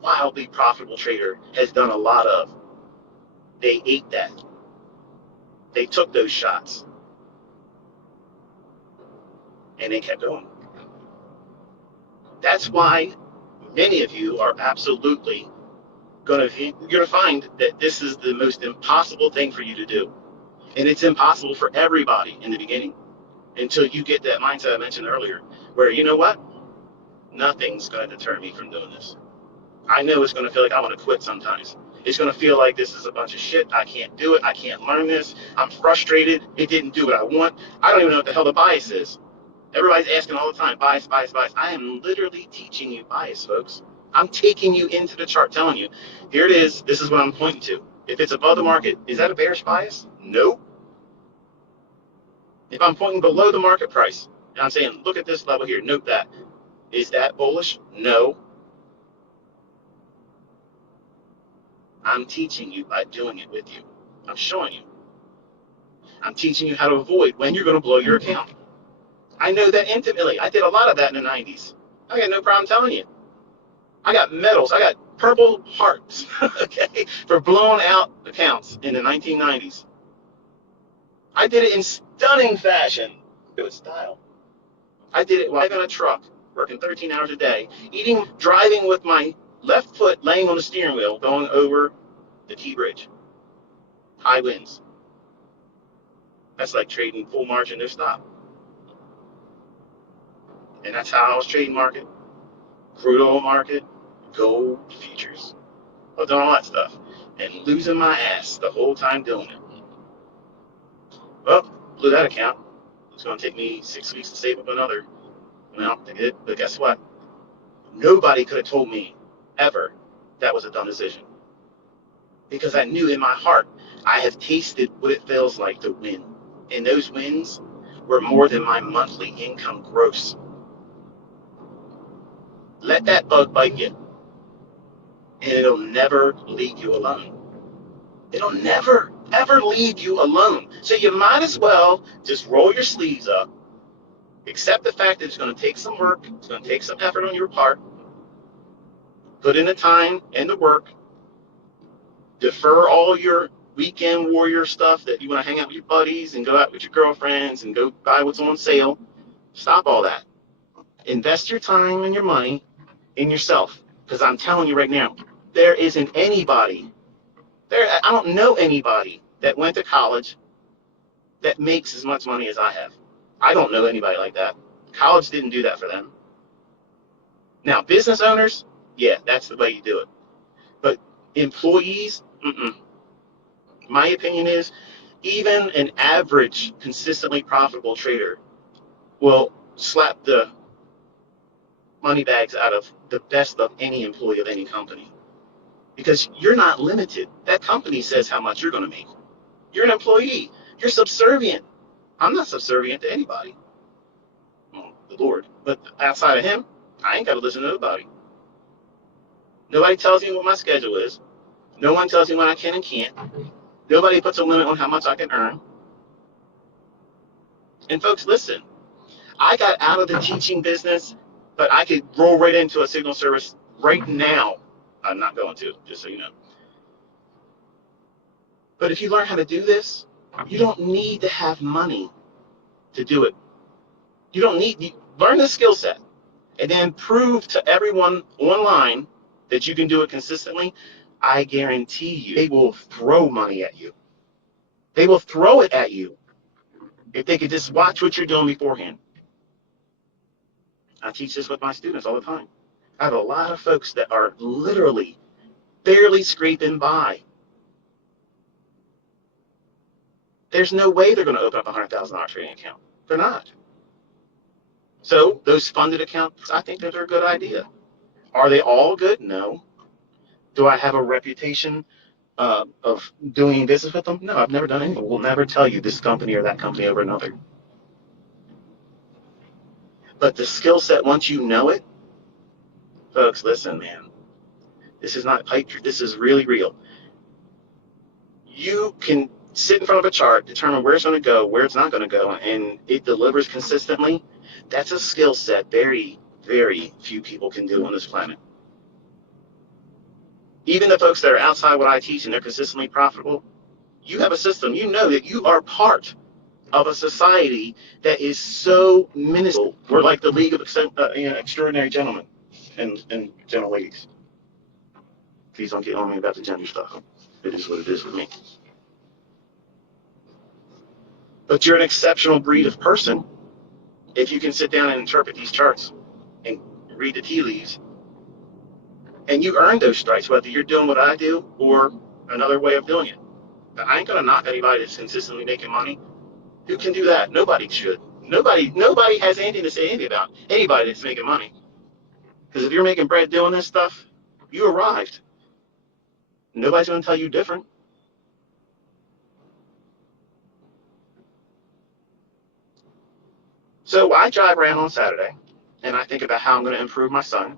wildly profitable trader has done a lot of. They ate that. They took those shots and they kept going. That's why many of you are absolutely you're gonna find that this is the most impossible thing for you to do. And it's impossible for everybody in the beginning. until you get that mindset I mentioned earlier, where you know what? Nothing's going to deter me from doing this. I know it's going to feel like I want to quit sometimes. It's going to feel like this is a bunch of shit. I can't do it. I can't learn this. I'm frustrated. It didn't do what I want. I don't even know what the hell the bias is. Everybody's asking all the time, bias, bias, bias. I am literally teaching you bias, folks. I'm taking you into the chart, telling you, here it is. This is what I'm pointing to. If it's above the market, is that a bearish bias? No. If I'm pointing below the market price, and I'm saying, look at this level here, note that. Is that bullish? No. I'm teaching you by doing it with you. I'm showing you. I'm teaching you how to avoid when you're going to blow your account. I know that intimately. I did a lot of that in the 90s. I got no problem telling you. I got medals. I got purple hearts, okay, for blowing out accounts in the 1990s. I did it in stunning fashion. It was style. I did it while in a truck, working 13 hours a day, driving with my left foot laying on the steering wheel, going over the T bridge. High winds. That's like trading full margin, no stop. And that's how I was trading market, crude oil market, gold futures. I was doing all that stuff and losing my ass the whole time doing it. Well, blew that account. It's going to take me 6 weeks to save up another amount to get it. But guess what? Nobody could have told me ever that was a dumb decision. Because I knew in my heart, I have tasted what it feels like to win. And those wins were more than my monthly income gross. Let that bug bite you, and it'll never leave you alone. It'll never, ever leave you alone. So you might as well just roll your sleeves up, accept the fact that it's going to take some work, it's going to take some effort on your part, put in the time and the work, defer all your weekend warrior stuff that you want to hang out with your buddies and go out with your girlfriends and go buy what's on sale. Stop all that. Invest your time and your money in yourself. Because I'm telling you right now, there isn't anybody, I don't know anybody that went to college that makes as much money as I have. I don't know anybody like that. College didn't do that for them. Now, business owners, yeah, that's the way you do it. But employees, my opinion is even an average, consistently profitable trader will slap the money bags out of the best of any employee of any company. Because you're not limited. That company says how much you're going to make. You're an employee. You're subservient. I'm not subservient to anybody. Well, the Lord. But outside of him, I ain't got to listen to nobody. Nobody tells me what my schedule is. No one tells me what I can and can't. Nobody puts a limit on how much I can earn. And folks, listen, I got out of the teaching business, but I could roll right into a signal service right now. I'm not going to, just so you know. But if you learn how to do this, you don't need to have money to do it. Learn the skill set and then prove to everyone online that you can do it consistently. I guarantee you, they will throw money at you. They will throw it at you if they could just watch what you're doing beforehand. I teach this with my students all the time. I have a lot of folks that are literally barely scraping by. There's no way they're going to open up a $100,000 trading account. They're not. So those funded accounts, I think that they're a good idea. Are they all good? No. Do I have a reputation of doing business with them? No, I've never done anything. We'll never tell you this company or that company over another. But the skill set, once you know it, folks, listen, man. This is not pipe. This is really real. You can sit in front of a chart, determine where it's going to go, where it's not going to go, and it delivers consistently. That's a skill set very, very few people can do on this planet. Even the folks that are outside what I teach and they're consistently profitable, you have a system. You know that you are part of a society that is so minuscule. We're like the League of Extraordinary Gentlemen and gentle ladies. Please don't get on me about the gender stuff. It is what it is with me. But you're an exceptional breed of person If you can sit down and interpret these charts and read the tea leaves, and you earn those strikes, whether you're doing what I do or another way of doing it. I ain't gonna knock anybody that's consistently making money. Who can do that? Nobody should. Nobody has anything to say anything about anybody that's making money. Because if you're making bread doing this stuff, you arrived. Nobody's gonna tell you different. So I drive around on Saturday and I think about how I'm gonna improve my son.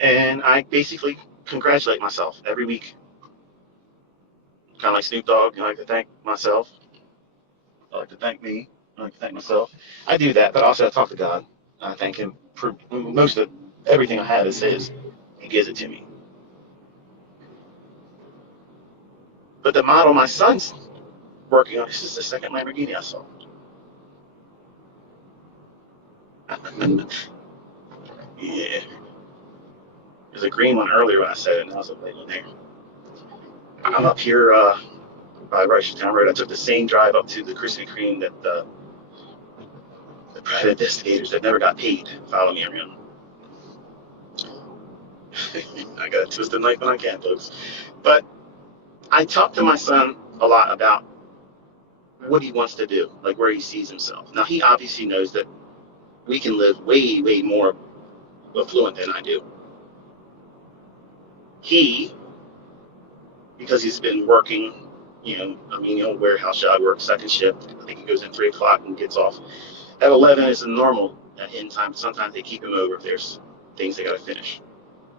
And I basically congratulate myself every week. Kind of like Snoop Dogg. I like to thank myself. I like to thank me. I like to thank myself. I do that, but also I talk to God. I thank Him for most of everything I have is His. He gives it to me. But the model my son's working on, this is the second Lamborghini I saw. Yeah. There's a green one earlier when I said it, and I was like, wait a minute. I'm up here by Town Road. I took the same drive up to the Krispy Kreme that the private investigators that never got paid follow me around. I got to twist the knife when I can, folks. But I talk to my son a lot about what he wants to do, like where he sees himself. Now, he obviously knows that we can live way, way more affluent than I do. He, because he's been working, a menial warehouse job, works second shift. I think he goes in 3 o'clock and gets off at 11 is a normal end time. Sometimes they keep him over if there's things they got to finish.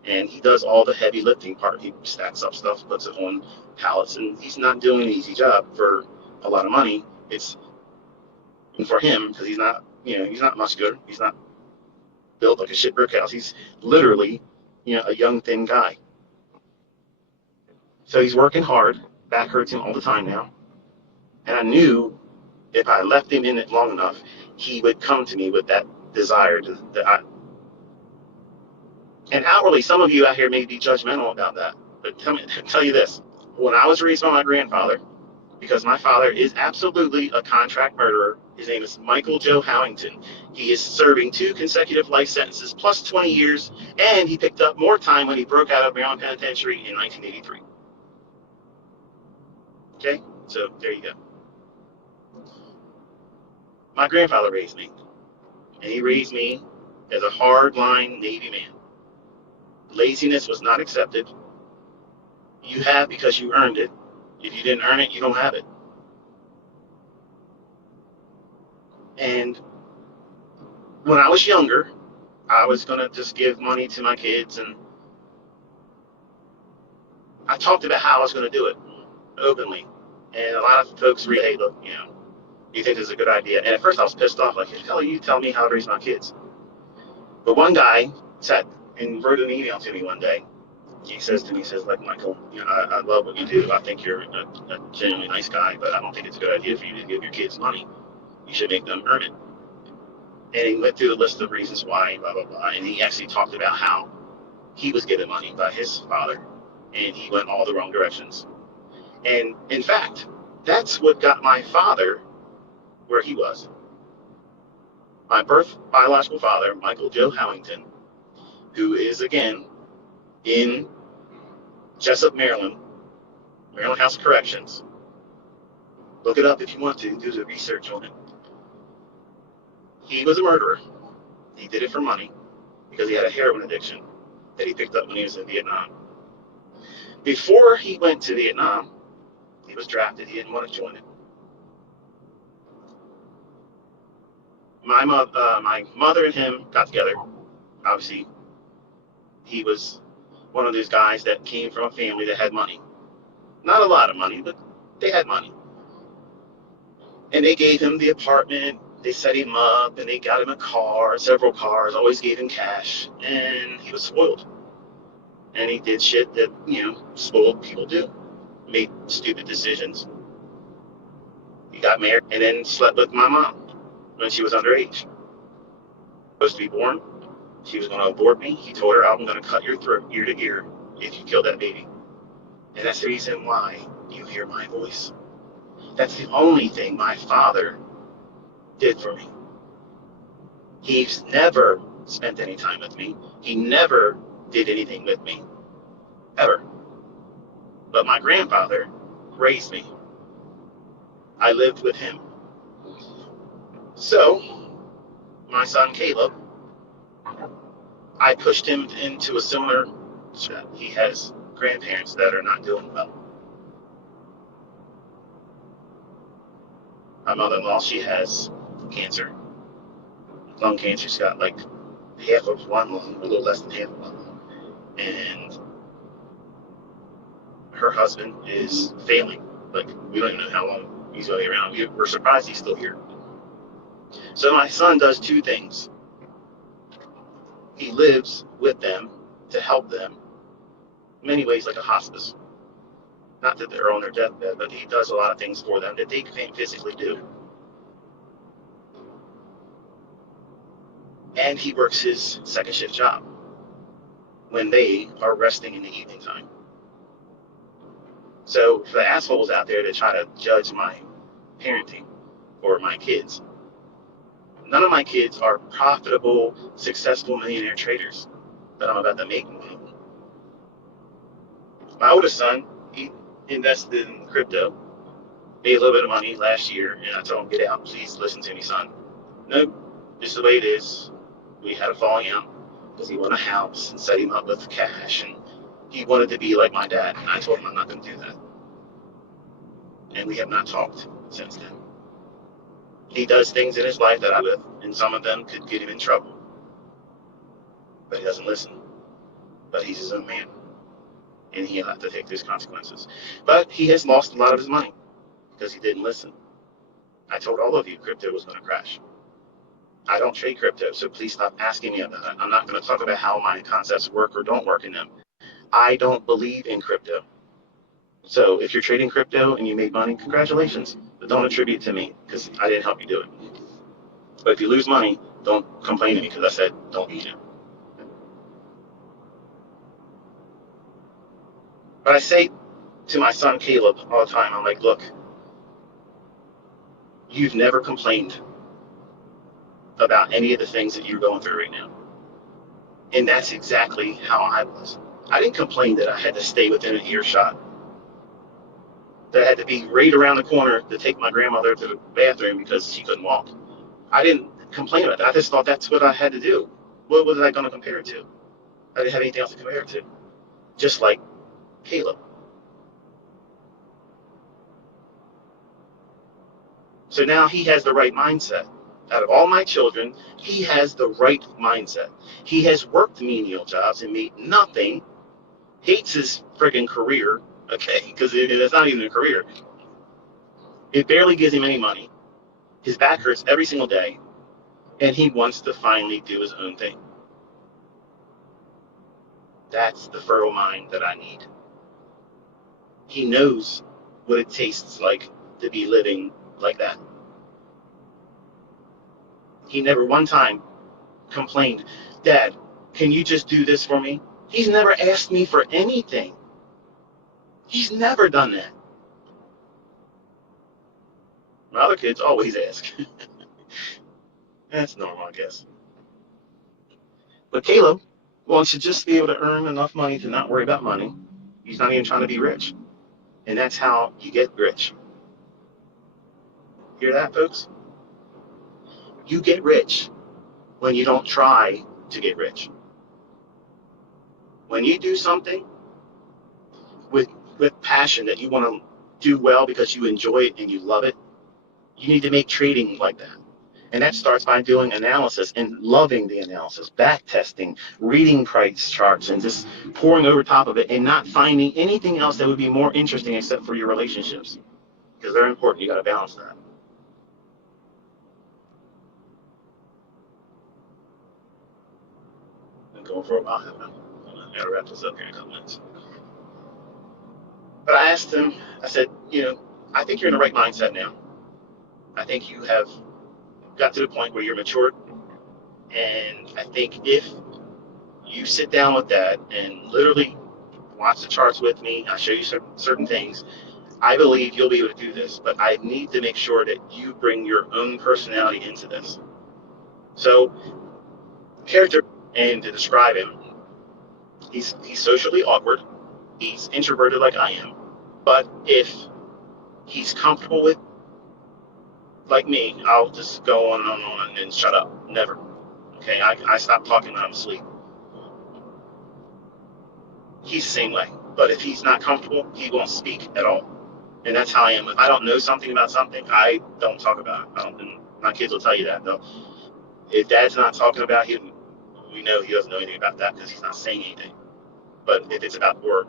And he does all the heavy lifting part. He stacks up stuff, puts it on pallets, and he's not doing an easy job for a lot of money. It's for him because he's not muscular. He's not built like a shit brick house. He's literally, a young, thin guy. So he's working hard. Back hurts him all the time now. And I knew if I left him in it long enough, he would come to me with that desire and outwardly, some of you out here may be judgmental about that. But tell you this. When I was raised by my grandfather, because my father is absolutely a contract murderer, his name is Michael Joe Howington. He is serving 2 consecutive life sentences plus 20 years, and he picked up more time when he broke out of Maryland Penitentiary in 1983. Okay? So there you go. My grandfather raised me, and he raised me as a hard-line Navy man. Laziness was not accepted. You have because you earned it. If you didn't earn it, you don't have it. And when I was younger, I was going to just give money to my kids, and I talked about how I was going to do it openly. And a lot of folks really, hey, look, you think this is a good idea. And at first I was pissed off, like, hell, you tell me how to raise my kids. But one guy sat and wrote an email to me one day. He says to me, look, Michael, I love what you do. I think you're a genuinely nice guy, but I don't think it's a good idea for you to give your kids money. You should make them earn it. And he went through the list of reasons why, blah, blah, blah. And he actually talked about how he was given money by his father, and he went all the wrong directions. And in fact, that's what got my father where he was. My birth biological father, Michael Joe Howington, who is, again, in Jessup, Maryland House of Corrections. Look it up if you want to, do the research on it. He was a murderer. He did it for money because he had a heroin addiction that he picked up when he was in Vietnam. Before he went to Vietnam, he was drafted. He didn't want to join it. My mother and him got together. Obviously, he was one of those guys that came from a family that had money. Not a lot of money, but they had money. And they gave him the apartment. They set him up, and they got him a car, several cars, always gave him cash. And he was spoiled. And he did shit that, spoiled people do. Made stupid decisions. He got married and then slept with my mom when she was underage. Supposed to be born. She was going to abort me. He told her, I'm going to cut your throat ear to ear if you kill that baby. And that's the reason why you hear my voice. That's the only thing my father did for me. He's never spent any time with me. He never did anything with me, ever. But my grandfather raised me. I lived with him. So, my son Caleb, I pushed him into a similar. He has grandparents that are not doing well. My mother-in-law, she has cancer, lung cancer. She's got like half of one lung, a little less than half of one lung, and her husband is failing. Like, we don't even know how long he's going to be around. We're surprised he's still here. So my son does two things. He lives with them to help them in many ways, like a hospice. Not that they're on their deathbed, but he does a lot of things for them that they can't physically do. And he works his second shift job when they are resting in the evening time. So for the assholes out there that try to judge my parenting or my kids, none of my kids are profitable, successful millionaire traders that I'm about to make. My oldest son, he invested in crypto, made a little bit of money last year, and I told him, get out, please listen to me, son. Nope, just the way it is. We had a falling out because he wanted a house and set him up with cash, and he wanted to be like my dad, and I told him I'm not going to do that. And we have not talked since then. He does things in his life that I live, and some of them could get him in trouble. But he doesn't listen. But he's his own man, and he'll have to take those consequences. But he has lost a lot of his money because he didn't listen. I told all of you crypto was going to crash. I don't trade crypto, so please stop asking me about it. I'm not going to talk about how my concepts work or don't work in them. I don't believe in crypto. So if you're trading crypto and you made money, congratulations. But don't attribute it to me because I didn't help you do it. But if you lose money, don't complain to me because I said don't eat it. But I say to my son Caleb all the time, I'm like, look, you've never complained about any of the things that you're going through right now. And that's exactly how I was. I didn't complain that I had to stay within an earshot, that I had to be right around the corner to take my grandmother to the bathroom because she couldn't walk. I didn't complain about that. I just thought that's what I had to do. What was I going to compare it to? I didn't have anything else to compare it to. Just like Caleb. So now he has the right mindset. Out of all my children, he has the right mindset. He has worked menial jobs and made nothing, hates his friggin' career, okay, because it's not even a career. It barely gives him any money. His back hurts every single day, and he wants to finally do his own thing. That's the fertile mind that I need. He knows what it tastes like to be living like that. He never one time complained, Dad, can you just do this for me? He's never asked me for anything. He's never done that. My other kids always ask. That's normal, I guess. But Caleb wants to just be able to earn enough money to not worry about money. He's not even trying to be rich. And that's how you get rich. Hear that, folks? You get rich when you don't try to get rich. When you do something with passion that you want to do well because you enjoy it and you love it, you need to make trading like that. And that starts by doing analysis and loving the analysis, back testing, reading price charts, and just pouring over top of it and not finding anything else that would be more interesting except for your relationships. Because they're important. You got to balance that. I'm going for a while. I'm going to wrap this up here in a couple minutes. But I asked him, I said, I think you're in the right mindset now. I think you have got to the point where you're matured. And I think if you sit down with that and literally watch the charts with me, I'll show you certain things, I believe you'll be able to do this. But I need to make sure that you bring your own personality into this. So, character, and to describe him, he's socially awkward. He's introverted like I am. But if he's comfortable with, like me, I'll just go on and on and shut up. Never. Okay, I stop talking when I'm asleep. He's the same way. But if he's not comfortable, he won't speak at all. And that's how I am. If I don't know something about something, I don't talk about it. I don't. My kids will tell you that though. If Dad's not talking about him, we know he doesn't know anything about that because he's not saying anything. But if it's about work,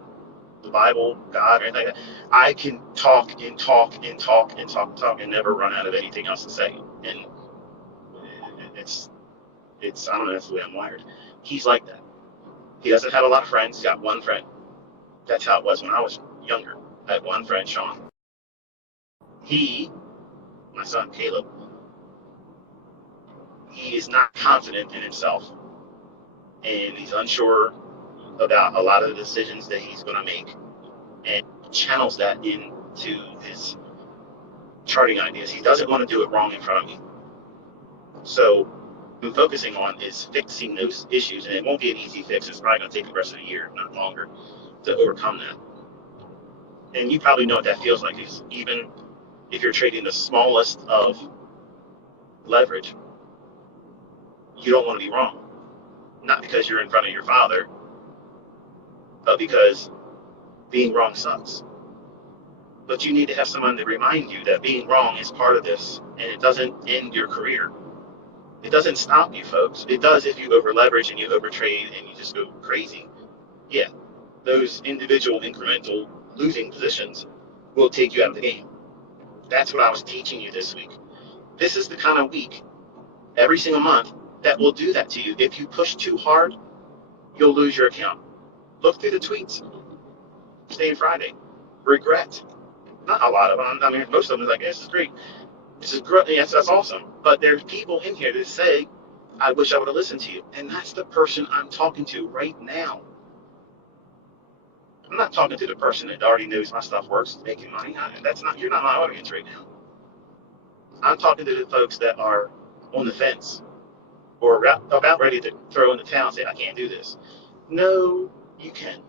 the Bible, God, or anything like that, I can talk and talk and talk and talk and talk and never run out of anything else to say. And it's I don't know, that's the way I'm wired. He's like that. He doesn't have a lot of friends. He's got one friend. That's how it was when I was younger. I had one friend, Sean. He, my son Caleb, he is not confident in himself, and he's unsure about a lot of the decisions that he's going to make, and channels that into his charting ideas. He doesn't want to do it wrong in front of me. So what I'm focusing on is fixing those issues, and it won't be an easy fix. It's probably going to take the rest of the year, if not longer, to overcome that. And you probably know what that feels like. Is even if you're trading the smallest of leverage, you don't want to be wrong. Not because you're in front of your father, but because being wrong sucks. But you need to have someone to remind you that being wrong is part of this, and it doesn't end your career. It doesn't stop you, folks. It does if you over leverage and you overtrade and you just go crazy. Yeah, those individual incremental losing positions will take you out of the game. That's what I was teaching you this week. This is the kind of week every single month that will do that to you. If you push too hard, you'll lose your account. Look through the tweets. Stay Friday. Regret. Not a lot of them. I mean, most of them are like, this is great. This is great. Yes, that's awesome. But there's people in here that say, I wish I would have listened to you. And that's the person I'm talking to right now. I'm not talking to the person that already knows my stuff works, making money. You're not my audience right now. I'm talking to the folks that are on the fence or about ready to throw in the towel and say, I can't do this. No, you can.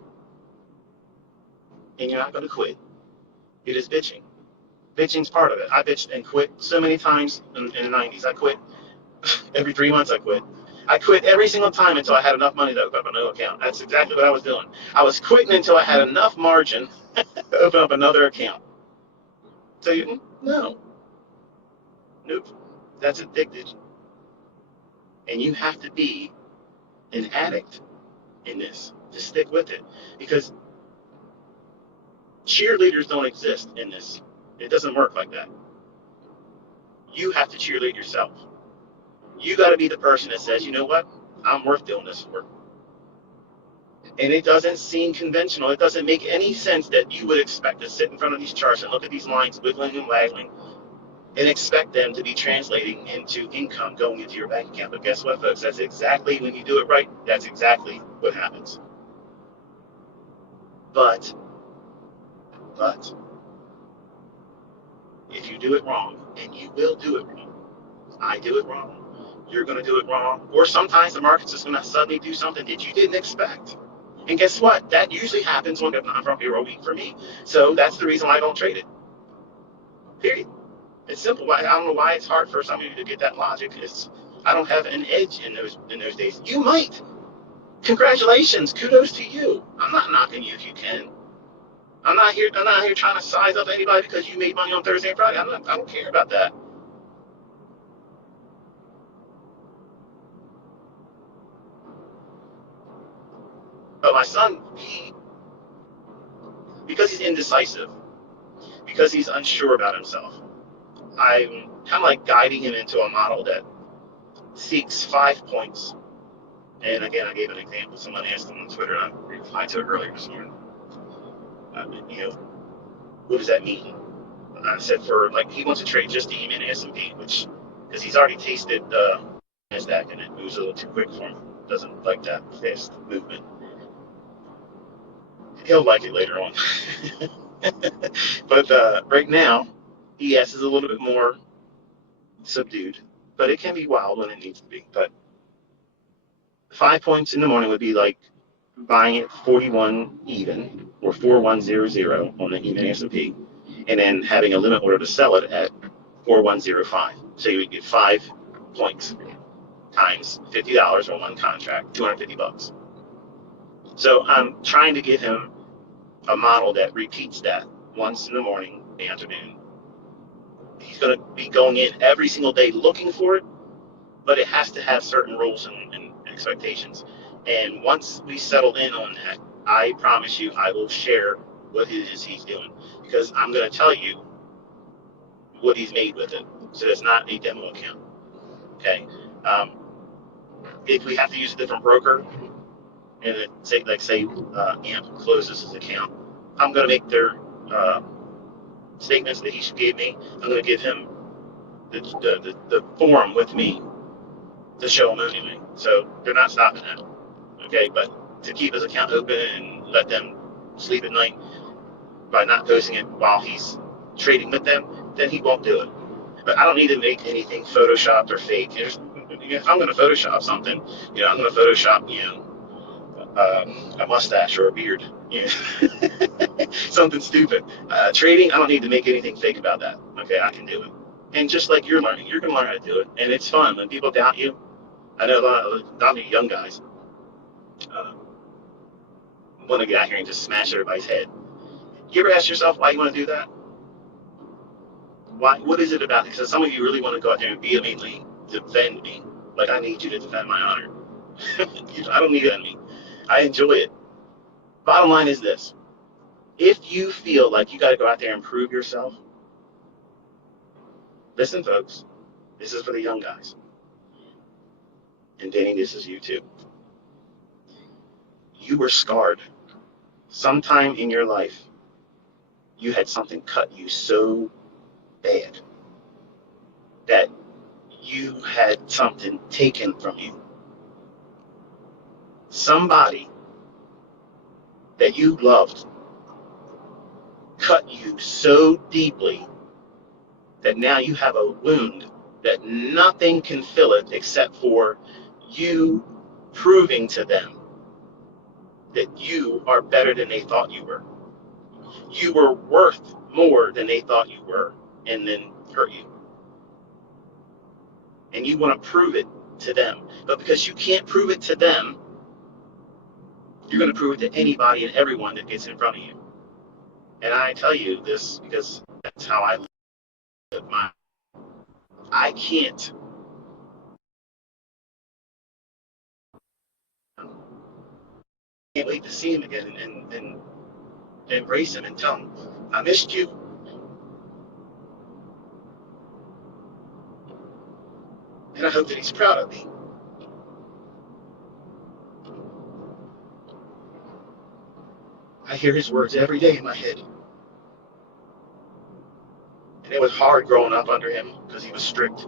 And you're not going to quit. It is bitching. Bitching's part of it. I bitched and quit so many times in the 90s. I quit every 3 months. I quit every single time until I had enough money to open up another account. That's exactly what I was doing. I was quitting until I had enough margin to open up another account. So no, nope. That's addicted. And you have to be an addict in this to stick with it, because cheerleaders don't exist in this. It doesn't work like that. You have to cheerlead yourself. You got to be the person that says, you know what, I'm worth doing this for. And it doesn't seem conventional. It doesn't make any sense that you would expect to sit in front of these charts and look at these lines wiggling and waggling and expect them to be translating into income going into your bank account. But guess what, folks? That's exactly, when you do it right, that's exactly what happens. But if you do it wrong, and you will do it wrong, I do it wrong, you're going to do it wrong, or sometimes the market's just going to suddenly do something that you didn't expect. And guess what? That usually happens when it's not from hero week for me. So that's the reason why I don't trade it. Period. It's simple. I don't know why it's hard for some of you to get that logic. I don't have an edge in those days. You might. Congratulations. Kudos to you. I'm not knocking you if you can. I'm not here trying to size up anybody because you made money on Thursday and Friday. I don't care about that. But my son, because he's indecisive, because he's unsure about himself, I'm kind of like guiding him into a model that seeks 5 points. And again, I gave an example. Someone asked him on Twitter, and I replied to it earlier this morning. What does that mean? I said, for like, he wants to trade just the E-mini S&P, which, because he's already tasted NASDAQ and it moves a little too quick for him. Doesn't like that fast movement. He'll like it later on. But right now, ES is a little bit more subdued. but it can be wild when it needs to be. But 5 points in the morning would be like buying it 41 even or 4100 on the even S&P, and then having a limit order to sell it at 4105. So you would get 5 points times $50 on one contract, $250. So I'm trying to give him a model that repeats that once in the morning, the afternoon. He's going to be going in every single day looking for it, but it has to have certain rules and expectations. And once we settle in on that, I promise you, I will share what it is he's doing, because I'm going to tell you what he's made with it. So it's not a demo account. Okay. Um, if we have to use a different broker, and say AMP closes his account, I'm going to make their uh, statements that he gave me. I'm going to give him the form with me to show him anyway. So they're not stopping that. Okay, but to keep his account open and let them sleep at night by not posting it while he's trading with them, then he won't do it. But I don't need to make anything photoshopped or fake. If I'm going to Photoshop something, I'm going to Photoshop, a mustache or a beard, something stupid. Trading, I don't need to make anything fake about that. Okay, I can do it. And just like you're learning, you're going to learn how to do it. And it's fun. When people doubt you, I know a lot of young guys uh, want to get out here and just smash everybody's head. You ever ask yourself why you want to do that? Why? What is it about it? Because some of you really want to go out there and vehemently defend me. Like, I need you to defend my honor. I don't need that in me. I enjoy it. Bottom line is this. If you feel like you got to go out there and prove yourself, listen, folks, this is for the young guys. And Danny, this is you too. You were scarred. Sometime in your life, you had something cut you so bad that you had something taken from you. Somebody that you loved cut you so deeply that now you have a wound that nothing can fill it except for you proving to them that you are better than they thought you were. You were worth more than they thought you were, and then hurt you. And you want to prove it to them. But because you can't prove it to them, you're going to prove it to anybody and everyone that gets in front of you. And I tell you this because that's how I live my. I can't wait to see him again and embrace him and tell him, I missed you. And I hope that he's proud of me. I hear his words every day in my head. And it was hard growing up under him because he was strict.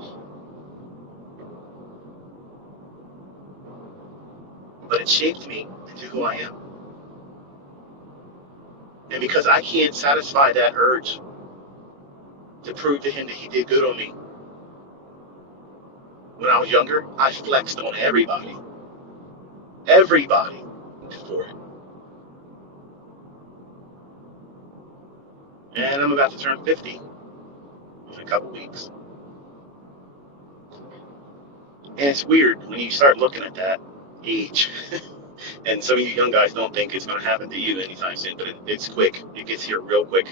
But it shaped me into who I am. And because I can't satisfy that urge to prove to him that he did good on me, when I was younger, I flexed on everybody. Everybody for it. And I'm about to turn 50 in a couple weeks. And it's weird when you start looking at that age. And some of you young guys don't think it's going to happen to you anytime soon, but it's quick. It gets here real quick.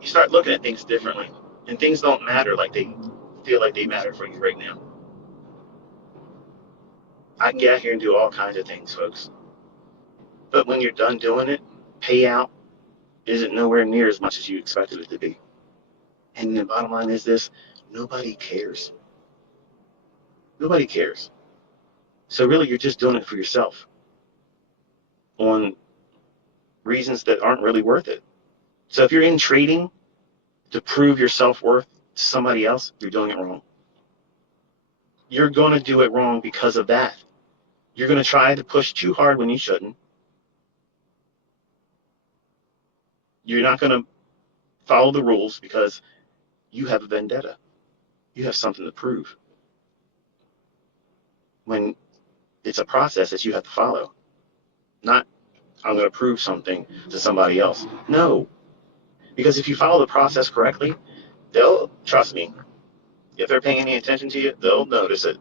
You start looking at things differently, and things don't matter like they feel like they matter for you right now. I can get out here and do all kinds of things, folks. But when you're done doing it, payout isn't nowhere near as much as you expected it to be. And the bottom line is this: nobody cares. Nobody cares. So really, you're just doing it for yourself on reasons that aren't really worth it. So if you're in trading to prove your self-worth to somebody else, you're doing it wrong. You're going to do it wrong because of that. You're going to try to push too hard when you shouldn't. You're not going to follow the rules because you have a vendetta. You have something to prove. When it's a process that you have to follow, not I'm going to prove something to somebody else. No, because if you follow the process correctly, they'll trust me. If they're paying any attention to you, they'll notice it.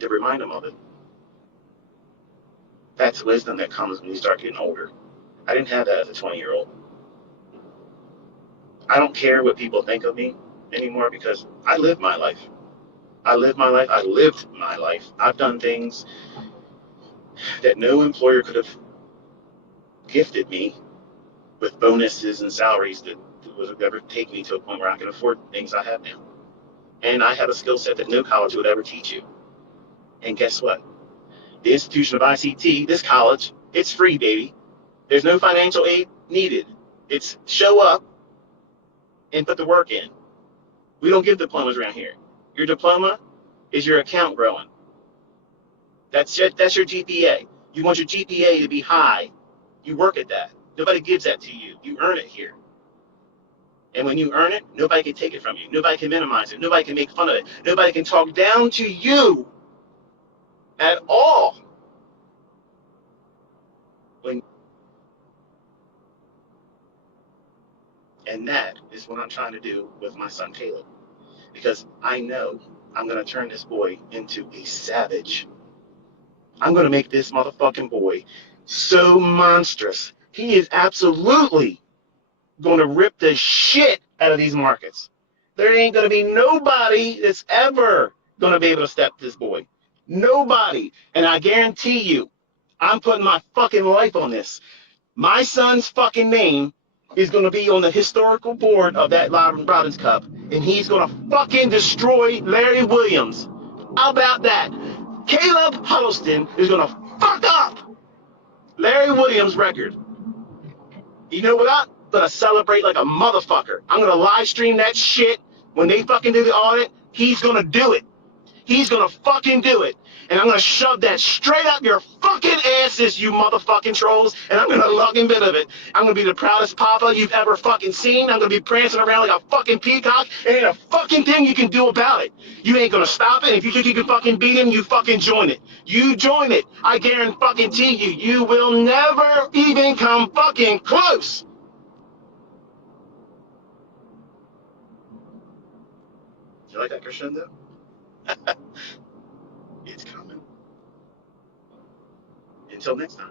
To remind them of it. That's wisdom that comes when you start getting older. I didn't have that as a 20-year-old. I don't care what people think of me anymore because I lived my life. I lived my life. I lived my life. I've done things that no employer could have gifted me with bonuses and salaries that would ever take me to a point where I can afford things I have now. And I have a skill set that no college would ever teach you. And guess what? The institution of ICT, this college, it's free, baby. There's no financial aid needed. It's show up and put the work in. We don't give diplomas around here. Your diploma is your account growing. That's it. That's your GPA. You want your GPA to be high. You work at that. Nobody gives that to you. You earn it here. And when you earn it, nobody can take it from you. Nobody can minimize it. Nobody can make fun of it. Nobody can talk down to you at all. When, and that is what I'm trying to do with my son Caleb. Because I know I'm going to turn this boy into a savage. I'm going to make this motherfucking boy so monstrous. He is absolutely going to rip the shit out of these markets. There ain't going to be nobody that's ever going to be able to step this boy. Nobody. And I guarantee you, I'm putting my fucking life on this. My son's fucking name is going to be on the historical board of that Robbins Cup, and he's going to fucking destroy Larry Williams. How about that? Caleb Huddleston is going to fuck up Larry Williams' record. You know what? I'm going to celebrate like a motherfucker. I'm going to live stream that shit. When they fucking do the audit, he's going to do it. He's going to fucking do it. And I'm going to shove that straight up your fucking asses, you motherfucking trolls. And I'm going to lug a bit of it. I'm going to be the proudest papa you've ever fucking seen. I'm going to be prancing around like a fucking peacock. And ain't a fucking thing you can do about it. You ain't going to stop it. If you think you can fucking beat him, you fucking join it. You join it. I guarantee you, you will never even come fucking close. You like that crescendo? It's coming. Until next time.